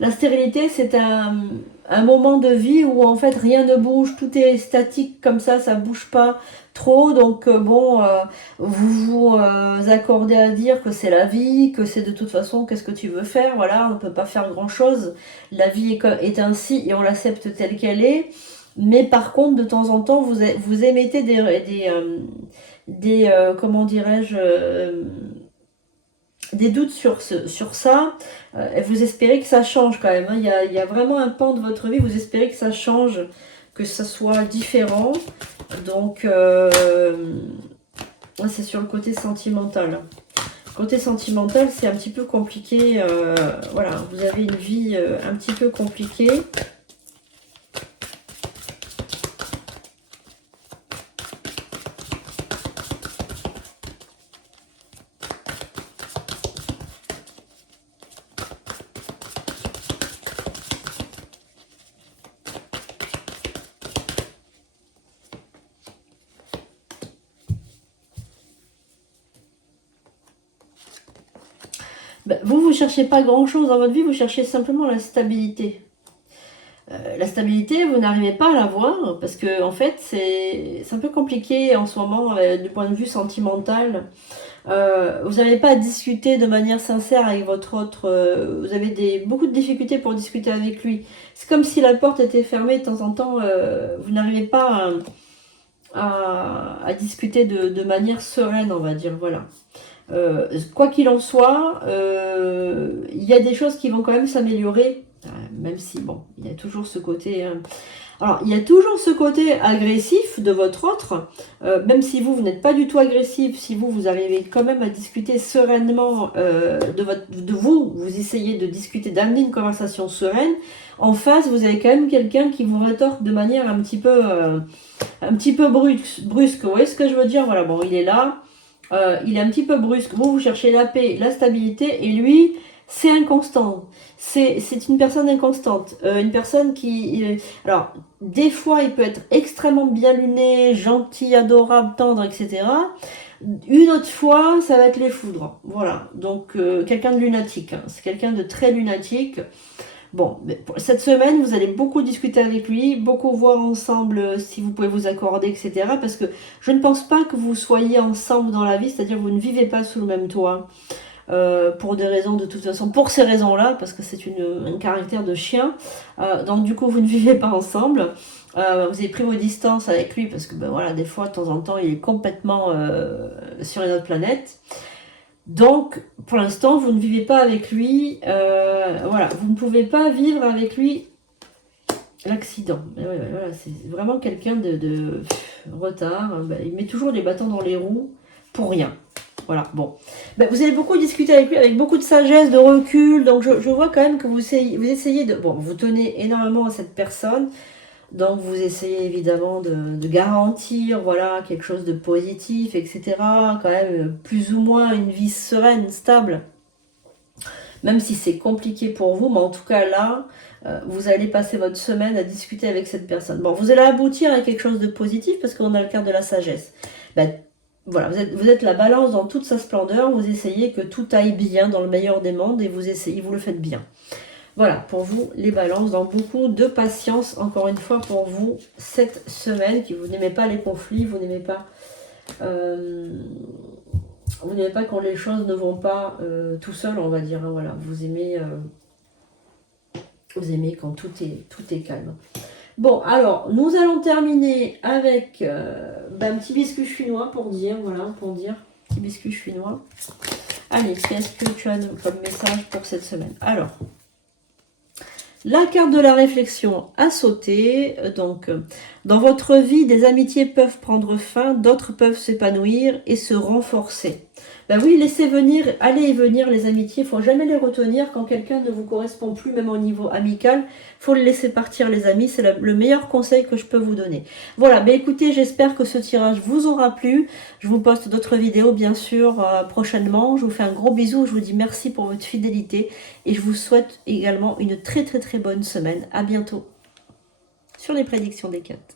La stérilité, c'est un moment de vie où en fait rien ne bouge, tout est statique comme ça bouge pas trop. Donc vous vous accordez à dire que c'est la vie, que c'est de toute façon qu'est-ce que tu veux faire, voilà, on ne peut pas faire grand chose. La vie est ainsi et on l'accepte telle qu'elle est. Mais par contre, de temps en temps, vous émettez comment dirais-je, des doutes sur ça. Et vous espérez que ça change quand même, hein. Il y a vraiment un pan de votre vie, vous espérez que ça change, que ça soit différent. Donc, c'est sur le côté sentimental. Côté sentimental, c'est un petit peu compliqué. Voilà, vous avez une vie un petit peu compliquée. Vous ne cherchez pas grand-chose dans votre vie, vous cherchez simplement la stabilité. La stabilité, vous n'arrivez pas à l'avoir parce que en fait, c'est un peu compliqué en ce moment du point de vue sentimental. Vous n'avez pas à discuter de manière sincère avec votre autre. Vous avez beaucoup de difficultés pour discuter avec lui. C'est comme si la porte était fermée de temps en temps. Vous n'arrivez pas à discuter de manière sereine, on va dire. Voilà. Quoi qu'il en soit, il y a des choses qui vont quand même s'améliorer, même si, bon, il y a toujours ce côté... alors, il y a toujours ce côté agressif de votre autre, même si vous n'êtes pas du tout agressif, si vous arrivez quand même à discuter sereinement vous essayez de discuter, d'amener une conversation sereine, en face, vous avez quand même quelqu'un qui vous rétorque de manière un petit peu brusque. Vous voyez ce que je veux dire? Voilà, bon, il est là. Il est un petit peu brusque. Vous cherchez la paix, la stabilité, et lui, c'est inconstant. C'est une personne inconstante. Une personne qui... alors, des fois, il peut être extrêmement bien luné, gentil, adorable, tendre, etc. Une autre fois, ça va être les foudres. Voilà. Donc, quelqu'un de lunatique. Hein. C'est quelqu'un de très lunatique. Bon, cette semaine, vous allez beaucoup discuter avec lui, beaucoup voir ensemble si vous pouvez vous accorder, etc. Parce que je ne pense pas que vous soyez ensemble dans la vie, c'est-à-dire que vous ne vivez pas sous le même toit. Pour des raisons de toute façon, pour ces raisons-là, parce que c'est un caractère de chien. Donc du coup, vous ne vivez pas ensemble. Vous avez pris vos distances avec lui, parce que voilà, des fois, de temps en temps, il est complètement sur une autre planète. Donc, pour l'instant, vous ne vivez pas avec lui. Voilà, vous ne pouvez pas vivre avec lui l'accident. Voilà, c'est vraiment quelqu'un de retard. Ben, il met toujours les bâtons dans les roues pour rien. Voilà, bon. Ben, vous allez beaucoup discuter avec lui, avec beaucoup de sagesse, de recul. Donc, je vois quand même que vous essayez de... Bon, vous tenez énormément à cette personne. Donc, vous essayez évidemment de garantir, voilà, quelque chose de positif, etc. Quand même, plus ou moins une vie sereine, stable. Même si c'est compliqué pour vous, mais en tout cas là, vous allez passer votre semaine à discuter avec cette personne. Bon, vous allez aboutir à quelque chose de positif parce qu'on a le carte de la sagesse. Ben, voilà, vous êtes la balance dans toute sa splendeur, vous essayez que tout aille bien dans le meilleur des mondes et vous le faites bien. Voilà, pour vous, les balances, dans beaucoup de patience, encore une fois, pour vous, cette semaine, qui vous n'aimez pas les conflits, vous n'aimez pas... vous n'aimez pas quand les choses ne vont pas tout seul, on va dire. Hein, voilà, vous aimez quand tout est calme. Bon, alors, nous allons terminer avec un petit biscuit chinois pour dire, voilà, petit biscuit chinois. Allez, qu'est-ce que tu as comme message pour cette semaine? Alors, la carte de la réflexion a sauté. Donc, dans votre vie, des amitiés peuvent prendre fin, d'autres peuvent s'épanouir et se renforcer. Ben oui, laissez venir, aller et venir les amitiés. Il ne faut jamais les retenir quand quelqu'un ne vous correspond plus, même au niveau amical. Il faut le laisser partir, les amis. C'est le meilleur conseil que je peux vous donner. Voilà, ben écoutez, j'espère que ce tirage vous aura plu. Je vous poste d'autres vidéos, bien sûr, prochainement. Je vous fais un gros bisou. Je vous dis merci pour votre fidélité. Et je vous souhaite également une très très très bonne semaine. À bientôt sur les prédictions des cartes.